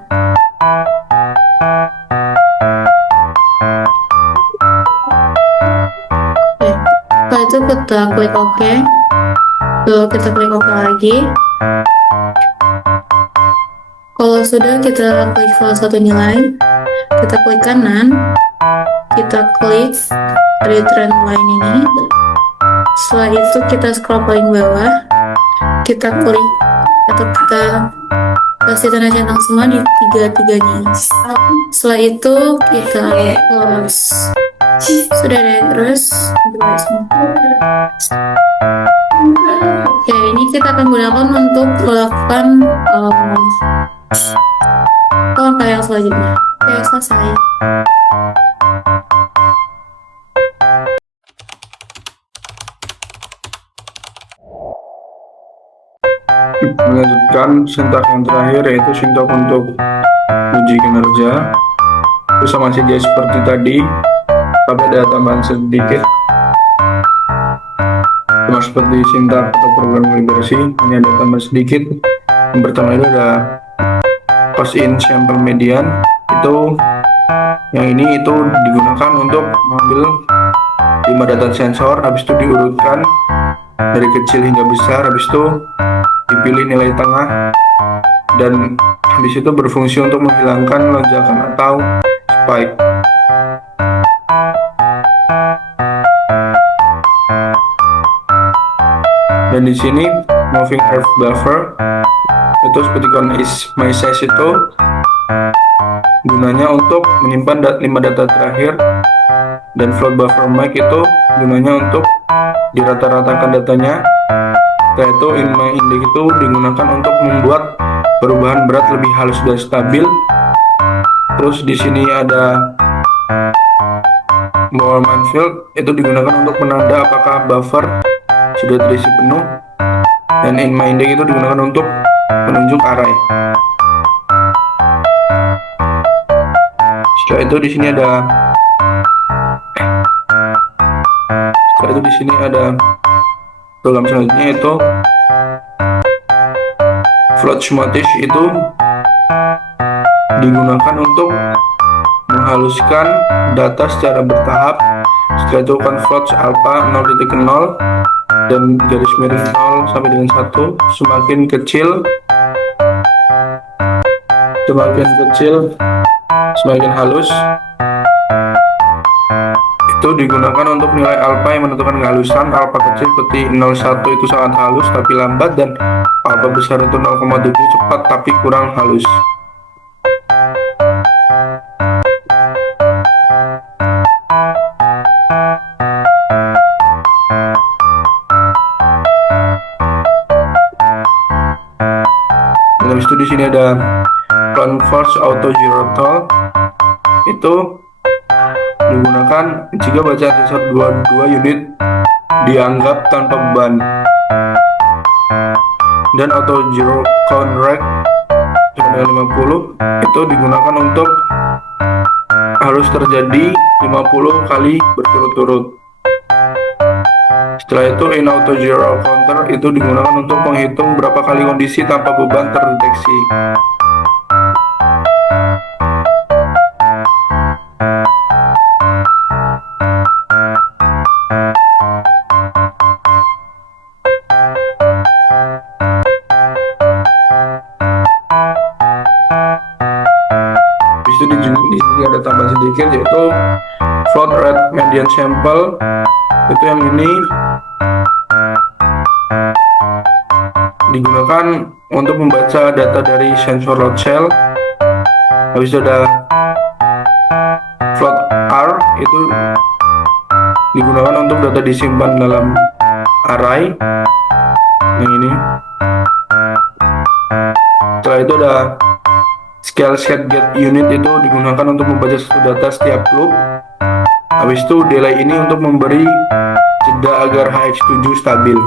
Setelah itu kita klik OK, lalu kita klik OK lagi. Kalau sudah, kita klik file satu nilai, kita klik kanan, kita klik read trend line ini. Setelah itu kita scroll paling bawah, kita klik atau kita kasih tanda centang semua di tiga-tiganya. Setelah itu kita close. Sudah deh, terus oke, ini kita akan gunakan untuk melakukan langkah yang selanjutnya. Oke, selesai. Melanjutkan sintak yang terakhir, yaitu sintak untuk uji kinerja. Itu sama saja seperti tadi, tapi ada tambahan sedikit. Cuma seperti sintak atau program kalibrasi, hanya ada tambahan sedikit. Yang pertama itu ada pass in sample median. Itu yang ini itu digunakan untuk mengambil 5 data sensor, habis itu diurutkan dari kecil hingga besar, habis itu dipilih nilai tengah, dan habis itu berfungsi untuk menghilangkan lonjakan atau spike. Dan di sini moving earth buffer itu seperti is my size itu gunanya untuk menyimpan 5 data terakhir, dan float buffer mic itu gunanya untuk dirata-ratakan datanya. Setelah itu in my index itu digunakan untuk membuat perubahan berat lebih halus dan stabil. Terus di sini ada Moorman field itu digunakan untuk menanda apakah buffer sudah terisi penuh, dan in my index itu digunakan untuk menunjuk array. Setelah itu di sini ada program selanjutnya yaitu float schematic itu digunakan untuk menghaluskan data secara bertahap. Setelah itu convert alpha 0.0 dan garis miring 0 sampai dengan 1 semakin kecil semakin halus. Itu digunakan untuk nilai alpha yang menentukan kehalusan. Alpha kecil seperti 0,1 itu sangat halus tapi lambat, dan alpha besar itu 0,7 cepat tapi kurang halus. Habis itu di sini ada converge auto zero tall itu digunakan jika bacaan sensor 22 unit dianggap tanpa beban, dan auto zero count rate 50 itu digunakan untuk harus terjadi 50 kali berturut-turut. Setelah itu in auto zero counter itu digunakan untuk menghitung berapa kali kondisi tanpa beban terdeteksi. Di sini ada tambahan sedikit yaitu float rate median sample, itu yang ini digunakan untuk membaca data dari sensor load cell. Habis itu ada float R itu digunakan untuk data disimpan dalam array yang ini. Setelah itu ada scale set get unit itu digunakan untuk membaca satu data setiap loop. Habis itu delay ini untuk memberi jeda agar HX7 stabil.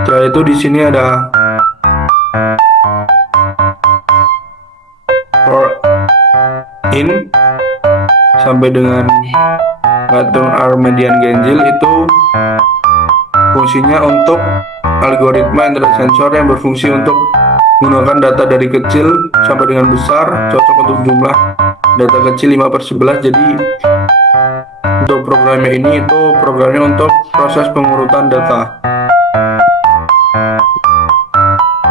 Setelah itu di sini ada for in sampai dengan pattern R median ganjil itu fungsinya untuk algoritma internet sensor yang berfungsi untuk menggunakan data dari kecil sampai dengan besar, cocok untuk jumlah data kecil 5/11. Jadi untuk programnya ini itu programnya untuk proses pengurutan data.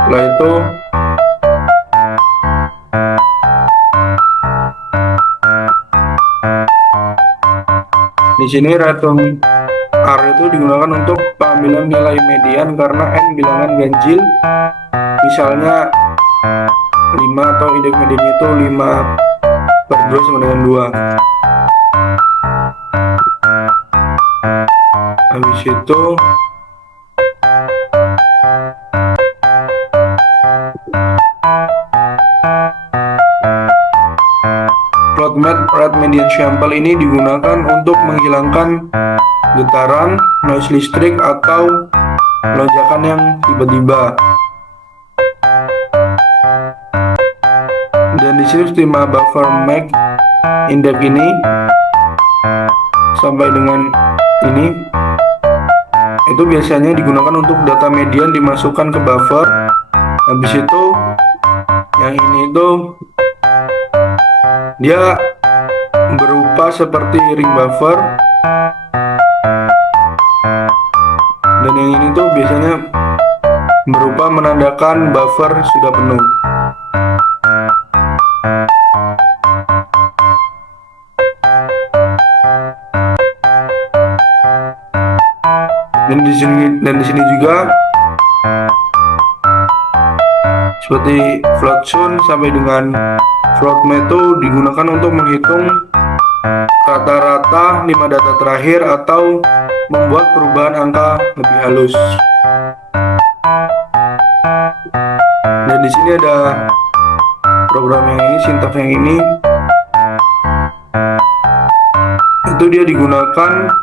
Setelah itu di sini random R itu digunakan untuk pengambilan nilai median karena n bilangan ganjil, misalnya 5 atau indeks mediannya itu 5/2 sama dengan 2. Habis itu float rate median sample ini digunakan untuk menghilangkan getaran, noise listrik, atau lonjakan yang tiba-tiba. Dan di sini estimasi buffer max index ini sampai dengan ini itu biasanya digunakan untuk data median dimasukkan ke buffer. Habis itu yang ini itu dia berupa seperti ring buffer, dan yang ini tuh biasanya berupa menandakan buffer sudah penuh. Dan di sini juga seperti float zone sampai dengan float meto digunakan untuk menghitung rata-rata 5 data terakhir atau membuat perubahan angka lebih halus. Dan di sini ada program yang ini, sintaks yang ini, itu dia digunakan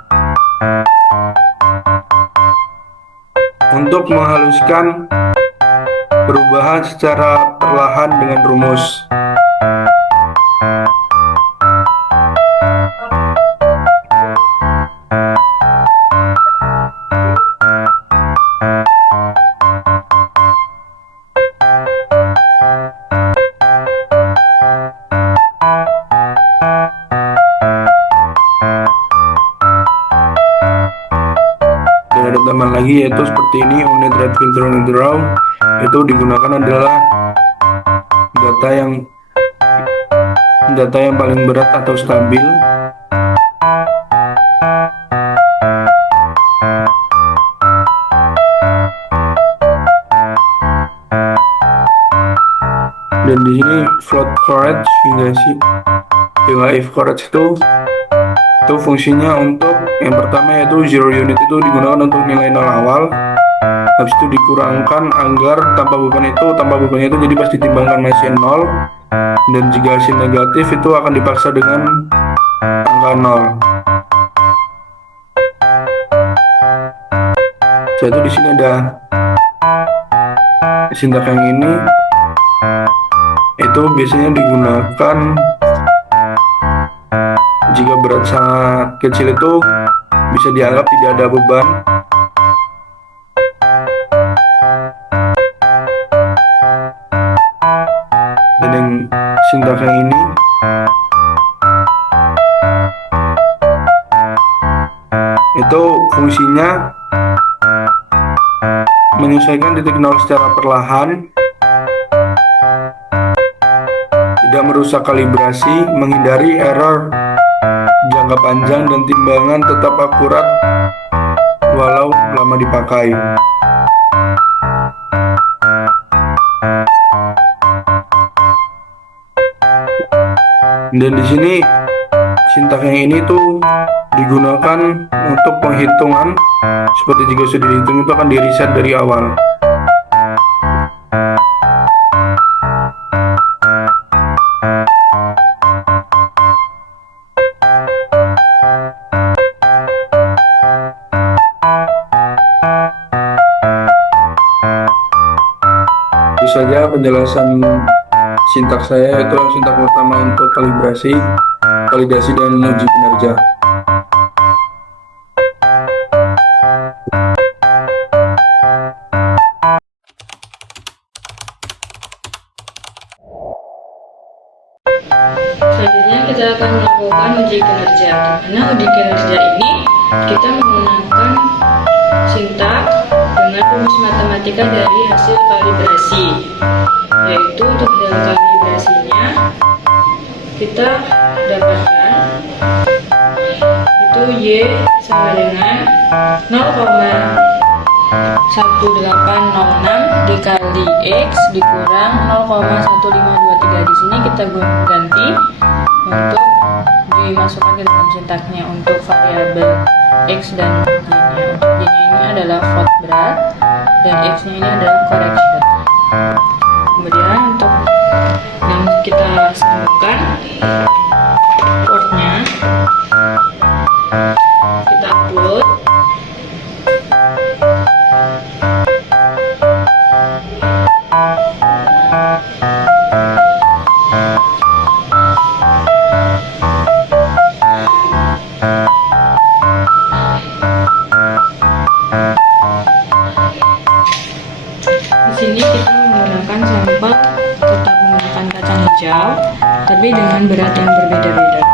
untuk menghaluskan perubahan secara perlahan dengan rumus. Dan ada tambahan lagi yaitu seperti ini, unit rate filter unit draw, itu digunakan adalah data yang paling berat atau stabil. Dan di sini float coverage hingga if coverage itu fungsinya untuk yang pertama yaitu zero unit itu digunakan untuk nilai nol awal, habis itu dikurangkan agar tanpa bebannya itu jadi pas ditimbangkan masih nol, dan jika hasil negatif itu akan dipaksa dengan angka nol. Jadi di sini ada sintaks yang ini, itu biasanya digunakan jika berat sangat kecil itu bisa dianggap tidak ada beban. Dan yang sintaks yang ini itu fungsinya menyesuaikan titik nol secara perlahan, tidak merusak kalibrasi, menghindari error jangka panjang, dan timbangan tetap akurat walau lama dipakai. Dan di sini sintaks yang ini tuh digunakan untuk penghitungan, seperti jika sudah dihitung itu akan di reset dari awal. Itu saja penjelasan sintaks saya, yaitu sintaks pertama untuk kalibrasi, validasi, dan uji kinerja. Selanjutnya kita akan melakukan uji kinerja. Karena uji kinerja ini kita menggunakan sintaks dengan rumus matematika dari hasil kalibrasi, yaitu untuk hasil kalibrasinya kita dapatkan itu Y sama dengan 0,1806 dikali X dikurang 0,1523. Di sini kita ganti untuk dimasukkan ke dalam sintaksnya untuk variabel X dan Y-nya. Untuk Y-nya ini adalah float berat dan X-nya ini adalah correction. Kemudian untuk yang kita sambungkan portnya, kita upload. Di sini kita menggunakan sampel, tetap menggunakan kacang hijau, tapi dengan berat yang berbeda-beda.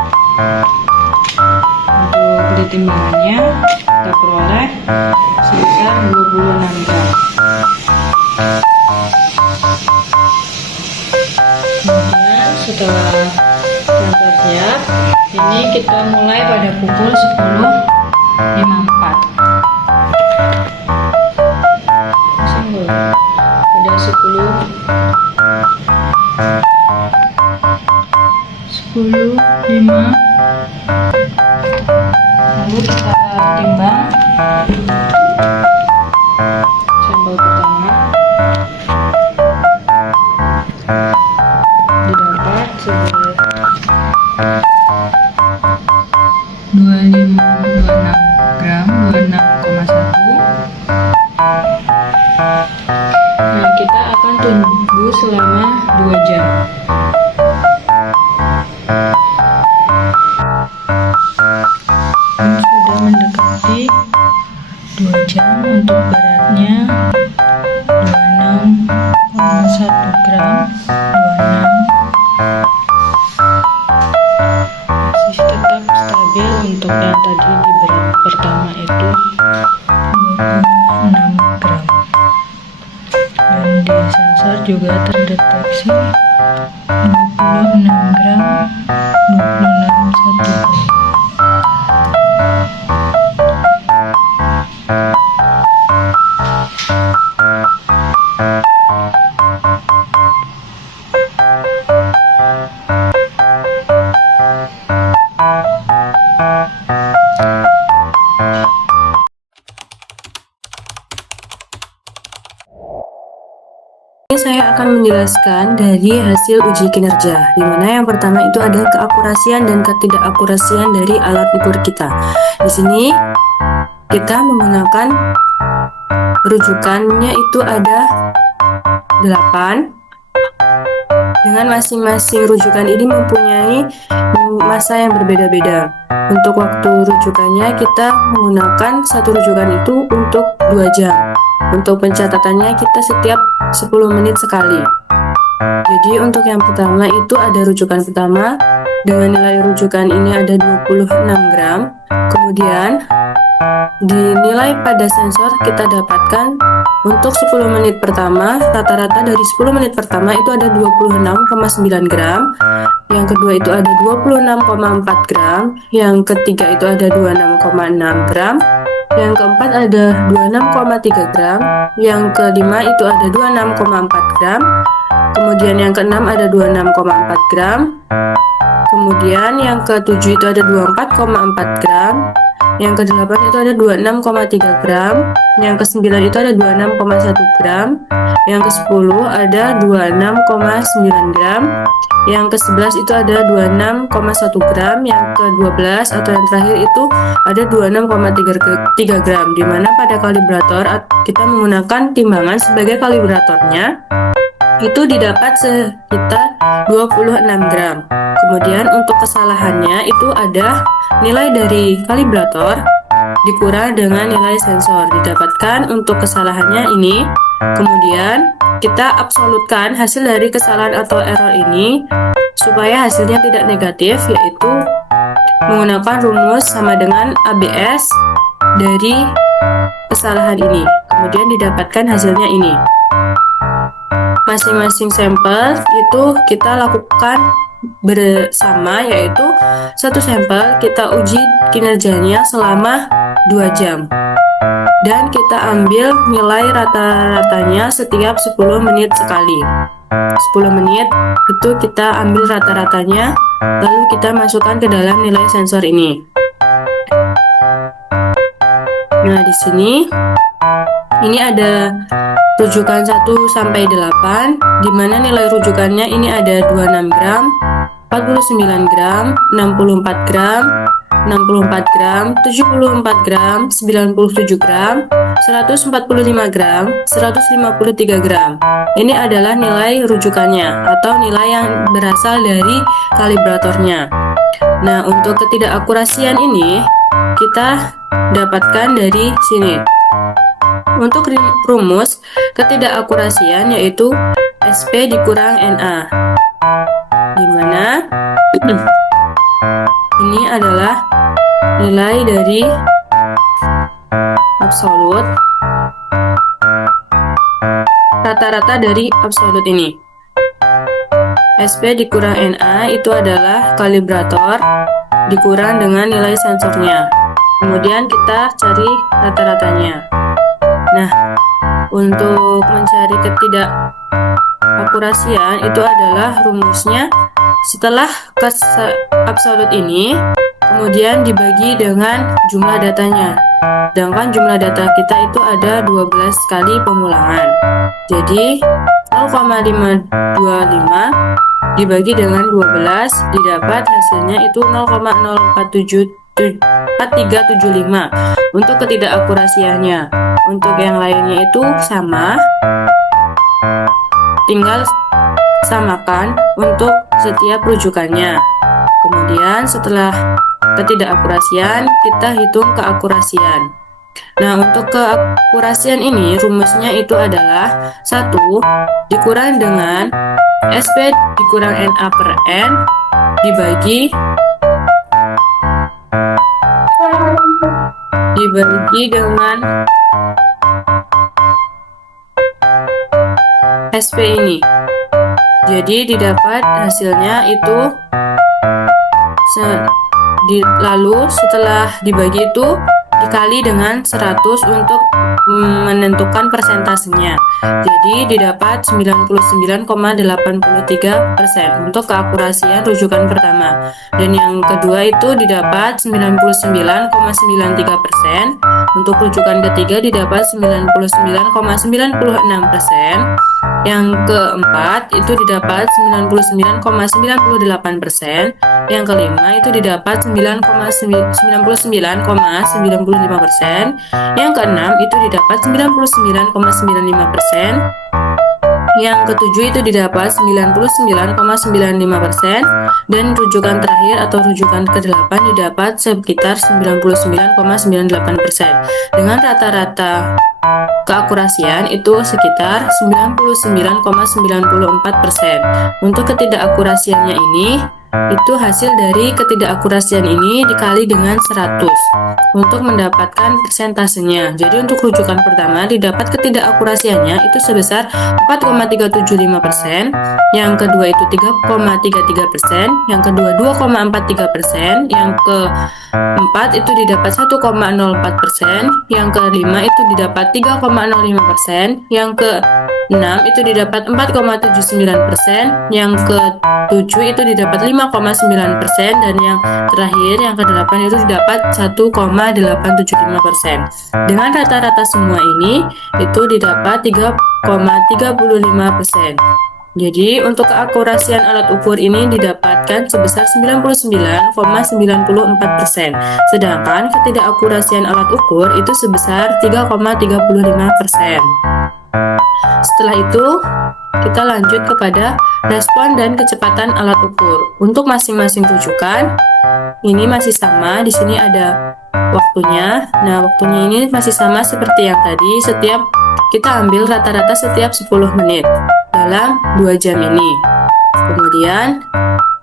Untuk ditimbangannya kita peroleh sebesar 26 gram. Kemudian setelah transfer siap, ini kita mulai pada pukul 10.54. ada 10, 5. Lalu kita timbang sampel pertama, didapat sebagai 2526 gram, 26,1. Nah, kita akan tunggu selama 2 jam. Ini sudah mendekati 2 jam. Untuk beratnya 26,1 gram, 26 masih tetap stabil. Untuk yang tadi di berat pertama itu 26 gram, dan di sensor juga terdeteksi 26 gram, 26,1 gram. Ini saya akan menjelaskan dari hasil uji kinerja, di mana yang pertama itu ada keakurasian dan ketidakakurasian dari alat ukur kita. Di sini kita menggunakan rujukannya itu ada 8, dengan masing-masing rujukan ini mempunyai masa yang berbeda-beda. Untuk waktu rujukannya kita menggunakan satu rujukan itu untuk 2 jam. Untuk pencatatannya kita setiap 10 menit sekali. Jadi untuk yang pertama itu ada rujukan pertama dengan nilai rujukan ini ada 26 gram. Kemudian dinilai pada sensor kita dapatkan untuk 10 menit pertama, rata-rata dari 10 menit pertama itu ada 26,9 gram. Yang kedua itu ada 26,4 gram. Yang ketiga itu ada 26,6 gram. Yang keempat ada 26,3 gram. Yang kelima itu ada 26,4 gram. Kemudian yang keenam ada 26,4 gram. Kemudian yang ketujuh itu ada 24,4 gram. Yang kedelapan itu ada 26,3 gram. Yang kesembilan itu ada 26,1 gram. Yang ke-10 ada 26,9 gram. Yang ke-11 itu ada 26,1 gram. Yang ke-12 atau yang terakhir itu ada 26,3 gram, dimana pada kalibrator kita menggunakan timbangan sebagai kalibratornya itu didapat sekitar 26 gram. Kemudian untuk kesalahannya itu ada nilai dari kalibrator dikurang dengan nilai sensor, didapatkan untuk kesalahannya ini. Kemudian kita absolutkan hasil dari kesalahan atau error ini supaya hasilnya tidak negatif, yaitu menggunakan rumus sama dengan ABS dari kesalahan ini. Kemudian didapatkan hasilnya ini. Masing-masing sampel itu kita lakukan bersama, yaitu satu sampel kita uji kinerjanya selama 2 jam dan kita ambil nilai rata-ratanya setiap 10 menit sekali. 10 menit itu kita ambil rata-ratanya, lalu kita masukkan ke dalam nilai sensor ini. Nah, di sini ini ada rujukan 1 sampai 8, di mana nilai rujukannya ini ada 26 gram, 49 gram, 64 gram, 64 gram, 74 gram, 97 gram, 145 gram, 153 gram. Ini adalah nilai rujukannya atau nilai yang berasal dari kalibratornya. Nah, untuk ketidakakurasian ini kita dapatkan dari sini. Untuk rumus ketidakakurasian yaitu SP dikurang NA, dimana ini adalah nilai dari absolut, rata-rata dari absolut ini. SP dikurang NA itu adalah kalibrator dikurang dengan nilai sensornya. Kemudian kita cari rata-ratanya. Nah, untuk mencari ketidakakurasian itu adalah rumusnya setelah absolut ini kemudian dibagi dengan jumlah datanya. Sedangkan jumlah data kita itu ada 12 kali pemulangan. Jadi 0,525 dibagi dengan 12 didapat hasilnya itu 0,047375 untuk ketidakakurasiannya. Untuk yang lainnya itu sama, tinggal samakan untuk setiap rujukannya. Kemudian setelah ketidakakurasian kita hitung keakurasian. Nah, untuk keakurasian ini rumusnya itu adalah 1 dikurang dengan SP dikurang NA per N dibagi dengan SP ini. Jadi didapat hasilnya itu lalu setelah dibagi itu dikali dengan 100 untuk menentukan persentasenya. Jadi didapat 99,83% untuk keakurasian rujukan pertama. Dan yang kedua itu didapat 99,93%. Untuk rujukan ketiga didapat 99,96%. Yang keempat itu didapat 99,98%. Yang kelima itu didapat 99,95%. Yang keenam itu didapat 99,95%. Yang ketujuh itu didapat 99,95%. Dan rujukan terakhir atau rujukan ke-8 didapat sekitar 99,98%. Dengan rata-rata keakurasian itu sekitar 99,94%. Untuk ketidakakurasiannya ini itu hasil dari ketidakakurasian ini dikali dengan 100 untuk mendapatkan persentasenya. Jadi untuk rujukan pertama didapat ketidakakurasiannya itu sebesar 4,375%, yang kedua itu 3,33%, yang kedua 2,43%, yang keempat itu didapat 1,04%, yang kelima itu didapat 3,05%, yang keenam itu didapat 4,79%, yang ketujuh itu didapat 5,9%, dan yang terakhir yang ke-8 itu didapat 1,875%. Dengan rata-rata semua ini itu didapat 3,35%. Jadi untuk keakurasian alat ukur ini didapatkan sebesar 99,94%. Sedangkan ketidakakurasian alat ukur itu sebesar 3,35%. Setelah itu kita lanjut kepada respon dan kecepatan alat ukur. Untuk masing-masing rujukan ini masih sama, di sini ada waktunya. Nah, waktunya ini masih sama seperti yang tadi, kita ambil rata-rata setiap 10 menit dalam 2 jam ini. Kemudian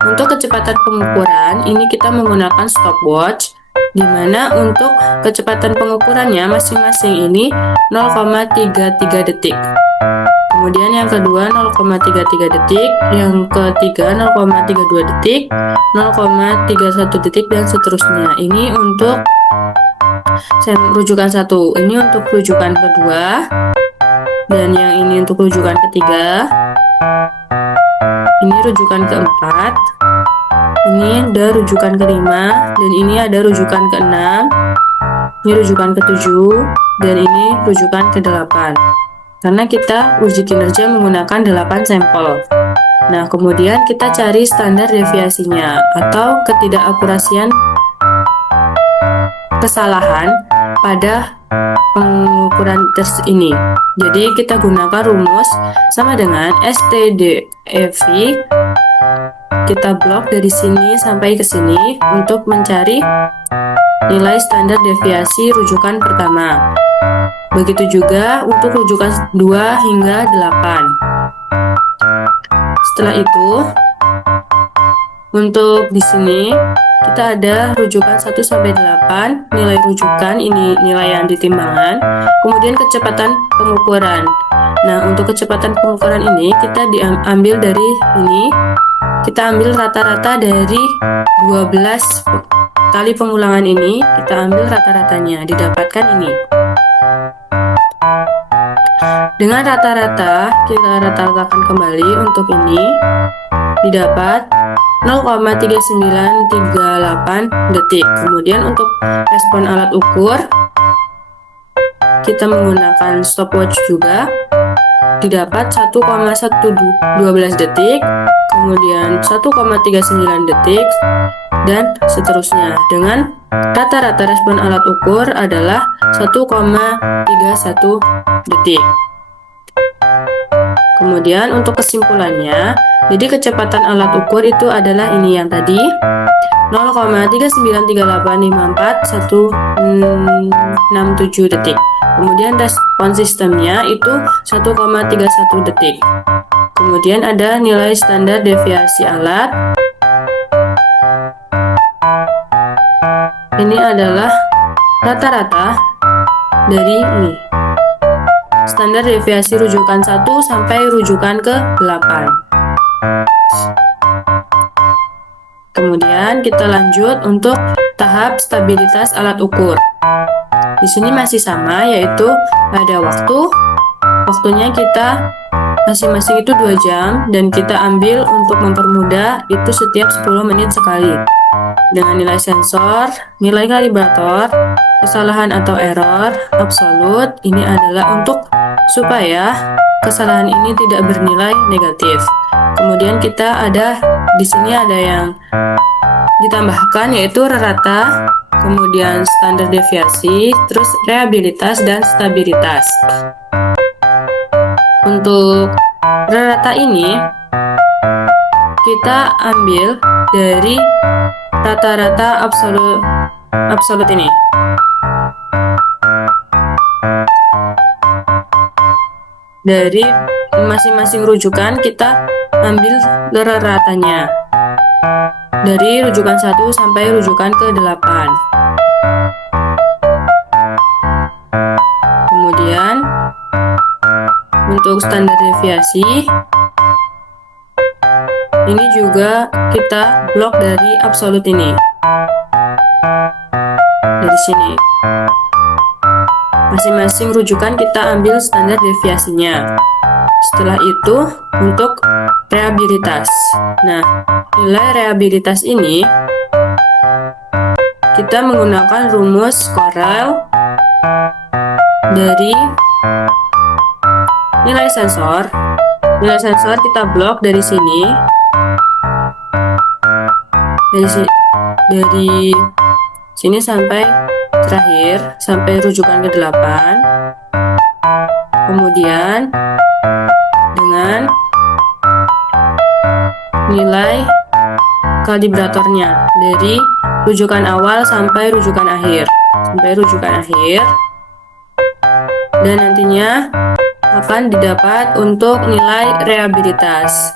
untuk kecepatan pengukuran ini kita menggunakan stopwatch, di mana untuk kecepatan pengukurannya masing-masing ini 0,33 detik. Kemudian yang kedua 0,33 detik, yang ketiga 0,32 detik, 0,31 detik, dan seterusnya. Ini untuk rujukan 1, ini untuk rujukan kedua, dan yang ini untuk rujukan ketiga, ini rujukan keempat, ini ada rujukan kelima, dan ini ada rujukan keenam, ini rujukan ketujuh, dan ini rujukan ke-8. Karena kita uji kinerja menggunakan 8 sampel. Nah, kemudian kita cari standar deviasinya atau ketidakakurasian kesalahan pada pengukuran tes ini. Jadi kita gunakan rumus sama dengan STDEV. Kita blok dari sini sampai ke sini untuk mencari nilai standar deviasi rujukan pertama. Begitu juga untuk rujukan 2 hingga 8. Setelah itu, untuk di sini kita ada rujukan 1 sampai 8, nilai rujukan ini nilai yang ditimbangan, kemudian kecepatan pengukuran. Nah, untuk kecepatan pengukuran ini kita diambil dari ini, kita ambil rata-rata dari 12 kali pengulangan ini, kita ambil rata-ratanya, didapatkan ini. Dengan rata-rata, kita rata-ratakan kembali untuk ini, didapat 0,3938 detik. Kemudian untuk respon alat ukur, kita menggunakan stopwatch juga, didapat 1,112 detik, kemudian 1,39 detik, dan seterusnya. Dengan rata-rata respon alat ukur adalah 1,31 detik. Kemudian untuk kesimpulannya, jadi kecepatan alat ukur itu adalah ini yang tadi, 0,393854,167 detik. Kemudian respon sistemnya itu 1,31 detik. Kemudian ada nilai standar deviasi alat. Ini adalah rata-rata dari ini. Standar deviasi rujukan 1 sampai rujukan ke 8. Kemudian kita lanjut untuk tahap stabilitas alat ukur. Di sini masih sama, yaitu pada waktunya kita masing-masing itu 2 jam, dan kita ambil untuk mempermudah itu setiap 10 menit sekali. Dengan nilai sensor, nilai kalibrator, kesalahan atau error absolut, ini adalah untuk supaya kesalahan ini tidak bernilai negatif. Kemudian kita di sini ada yang ditambahkan, yaitu rata, kemudian standar deviasi, terus reliabilitas dan stabilitas. Untuk rata ini kita ambil dari rata-rata absolut ini. Dari masing-masing rujukan kita ambil rata-ratanya. Dari rujukan 1 sampai rujukan ke 8. Kemudian untuk standar deviasi ini juga kita blok dari absolut ini. Dari sini. Masing-masing rujukan kita ambil standar deviasinya. Setelah itu untuk reliabilitas. Nah, nilai reliabilitas ini kita menggunakan rumus Corel dari nilai sensor. Nilai sensor kita blok dari sini. Dari sini sampai terakhir, sampai rujukan ke 8. Kemudian dengan nilai kalibratornya dari rujukan awal sampai rujukan akhir. Dan nantinya akan didapat untuk nilai reliabilitas.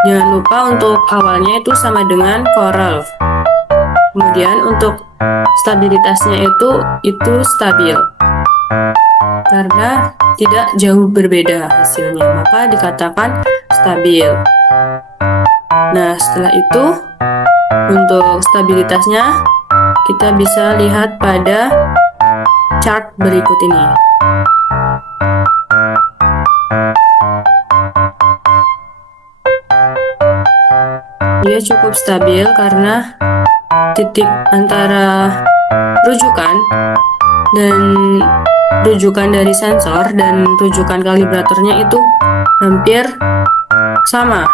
Jangan lupa untuk awalnya itu sama dengan Corel. Kemudian untuk stabilitasnya itu stabil. Karena tidak jauh berbeda hasilnya, maka dikatakan stabil. Nah, setelah itu untuk stabilitasnya kita bisa lihat pada chart berikut ini. Dia cukup stabil karena titik antara rujukan dan rujukan dari sensor dan rujukan kalibratornya itu hampir sama.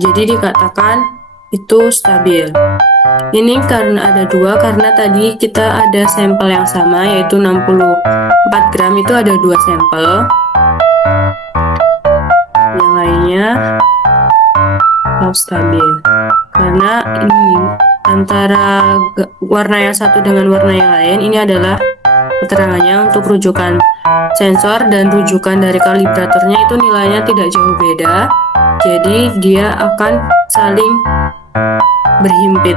Jadi dikatakan itu stabil. Ini karena ada 2, karena tadi kita ada sampel yang sama, yaitu 64 gram, itu ada 2 sampel. Yang lainnya stabil. Karena ini antara warna yang satu dengan warna yang lain, ini adalah keterangannya untuk rujukan sensor dan rujukan dari kalibratornya itu nilainya tidak jauh beda. Jadi dia akan saling berhimpit.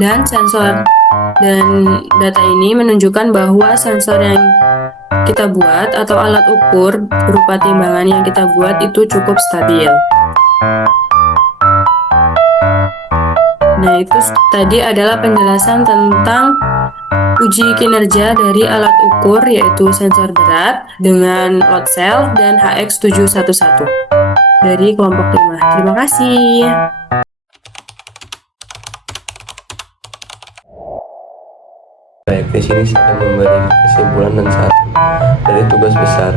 Dan sensor dan data ini menunjukkan bahwa sensor yang kita buat atau alat ukur berupa timbangan yang kita buat itu cukup stabil. Nah, itu tadi adalah penjelasan tentang uji kinerja dari alat ukur yaitu sensor berat dengan load cell dan HX711 dari kelompok 5. Terima kasih. Baik, di sini saya memberi kesimpulan dan saran dari tugas besar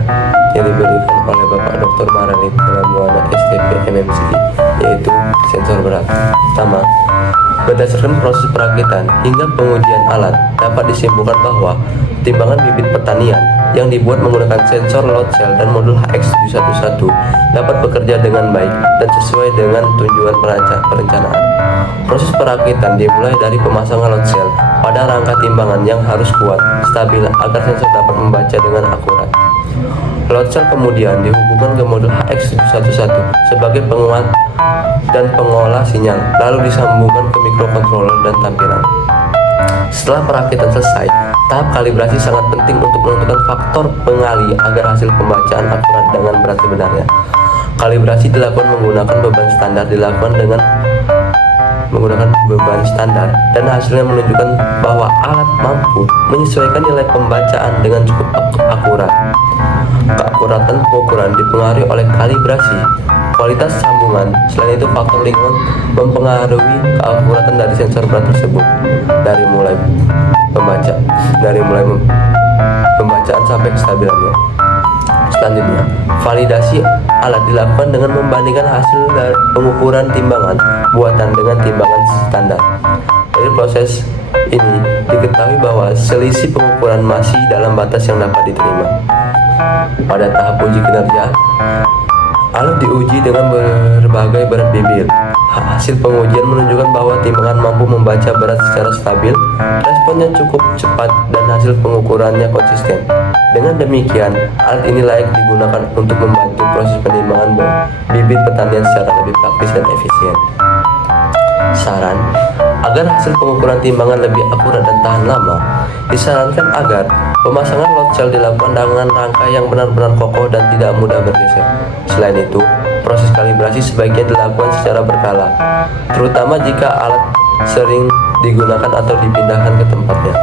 yang diberikan oleh Bapak Dr. Maranit dalam Buana STP MMC, yaitu sensor berat. Pertama, berdasarkan proses perakitan hingga pengujian alat, dapat disimpulkan bahwa timbangan bibit pertanian yang dibuat menggunakan sensor load cell dan modul HX711 dapat bekerja dengan baik dan sesuai dengan tujuan perencanaan. Proses perakitan dimulai dari pemasangan load cell pada rangka timbangan yang harus kuat, stabil agar sensor dapat membaca dengan akurat. Load cell kemudian dihubungkan ke modul HX711 sebagai penguat dan pengolah sinyal, lalu disambungkan ke microcontroller dan tampilan. Setelah perakitan selesai, tahap kalibrasi sangat penting untuk menentukan faktor pengali agar hasil pembacaan akurat dengan berat sebenarnya. Kalibrasi dilakukan menggunakan beban standar dan hasilnya menunjukkan bahwa alat mampu menyesuaikan nilai pembacaan dengan cukup akurat. Keakuratan pengukuran dipengaruhi oleh kalibrasi, kualitas sambungan. Selain itu, faktor lingkungan mempengaruhi keakuratan dari sensor berat tersebut, dari mulai pembacaan sampai kestabilannya. Selanjutnya, validasi alat dilakukan dengan membandingkan hasil dari pengukuran timbangan buatan dengan timbangan standar. Dari proses ini diketahui bahwa selisih pengukuran masih dalam batas yang dapat diterima. Pada tahap uji kinerja, alat diuji dengan berbagai berat bibit. Hasil pengujian menunjukkan bahwa timbangan mampu membaca berat secara stabil, responnya cukup cepat, dan hasil pengukurannya konsisten. Dengan demikian, alat ini layak digunakan untuk membantu proses penimbangan bibit pertanian secara lebih praktis dan efisien. Saran, agar hasil pengukuran timbangan lebih akurat dan tahan lama, disarankan agar pemasangan load cell dilakukan dengan rangka yang benar-benar kokoh dan tidak mudah bergeser. Selain itu, proses kalibrasi sebaiknya dilakukan secara berkala, terutama jika alat sering digunakan atau dipindahkan ke tempatnya.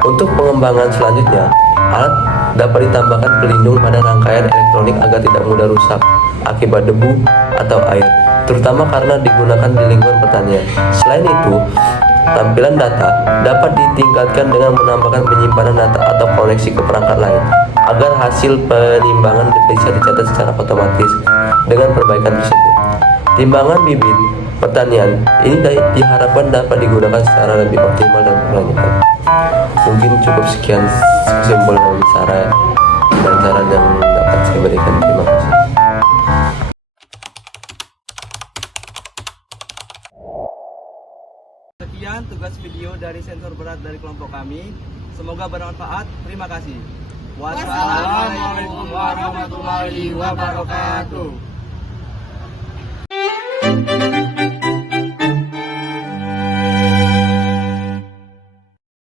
Untuk pengembangan selanjutnya, alat dapat ditambahkan pelindung pada rangkaian elektronik agar tidak mudah rusak akibat debu atau air, terutama karena digunakan di lingkungan pertanian. Selain itu, tampilan data dapat ditingkatkan dengan menambahkan penyimpanan data atau koneksi ke perangkat lain agar hasil penimbangan bisa dicatat secara otomatis. Dengan perbaikan tersebut, timbangan bibit pertanian ini diharapkan dapat digunakan secara lebih optimal dan berkelanjutan. Mungkin cukup sekian kesimpulan dan saran yang dapat saya berikan. Terima kasih. Sekian tugas video dari sensor berat dari kelompok kami. Semoga bermanfaat. Terima kasih. Wassalamualaikum warahmatullahi wabarakatuh.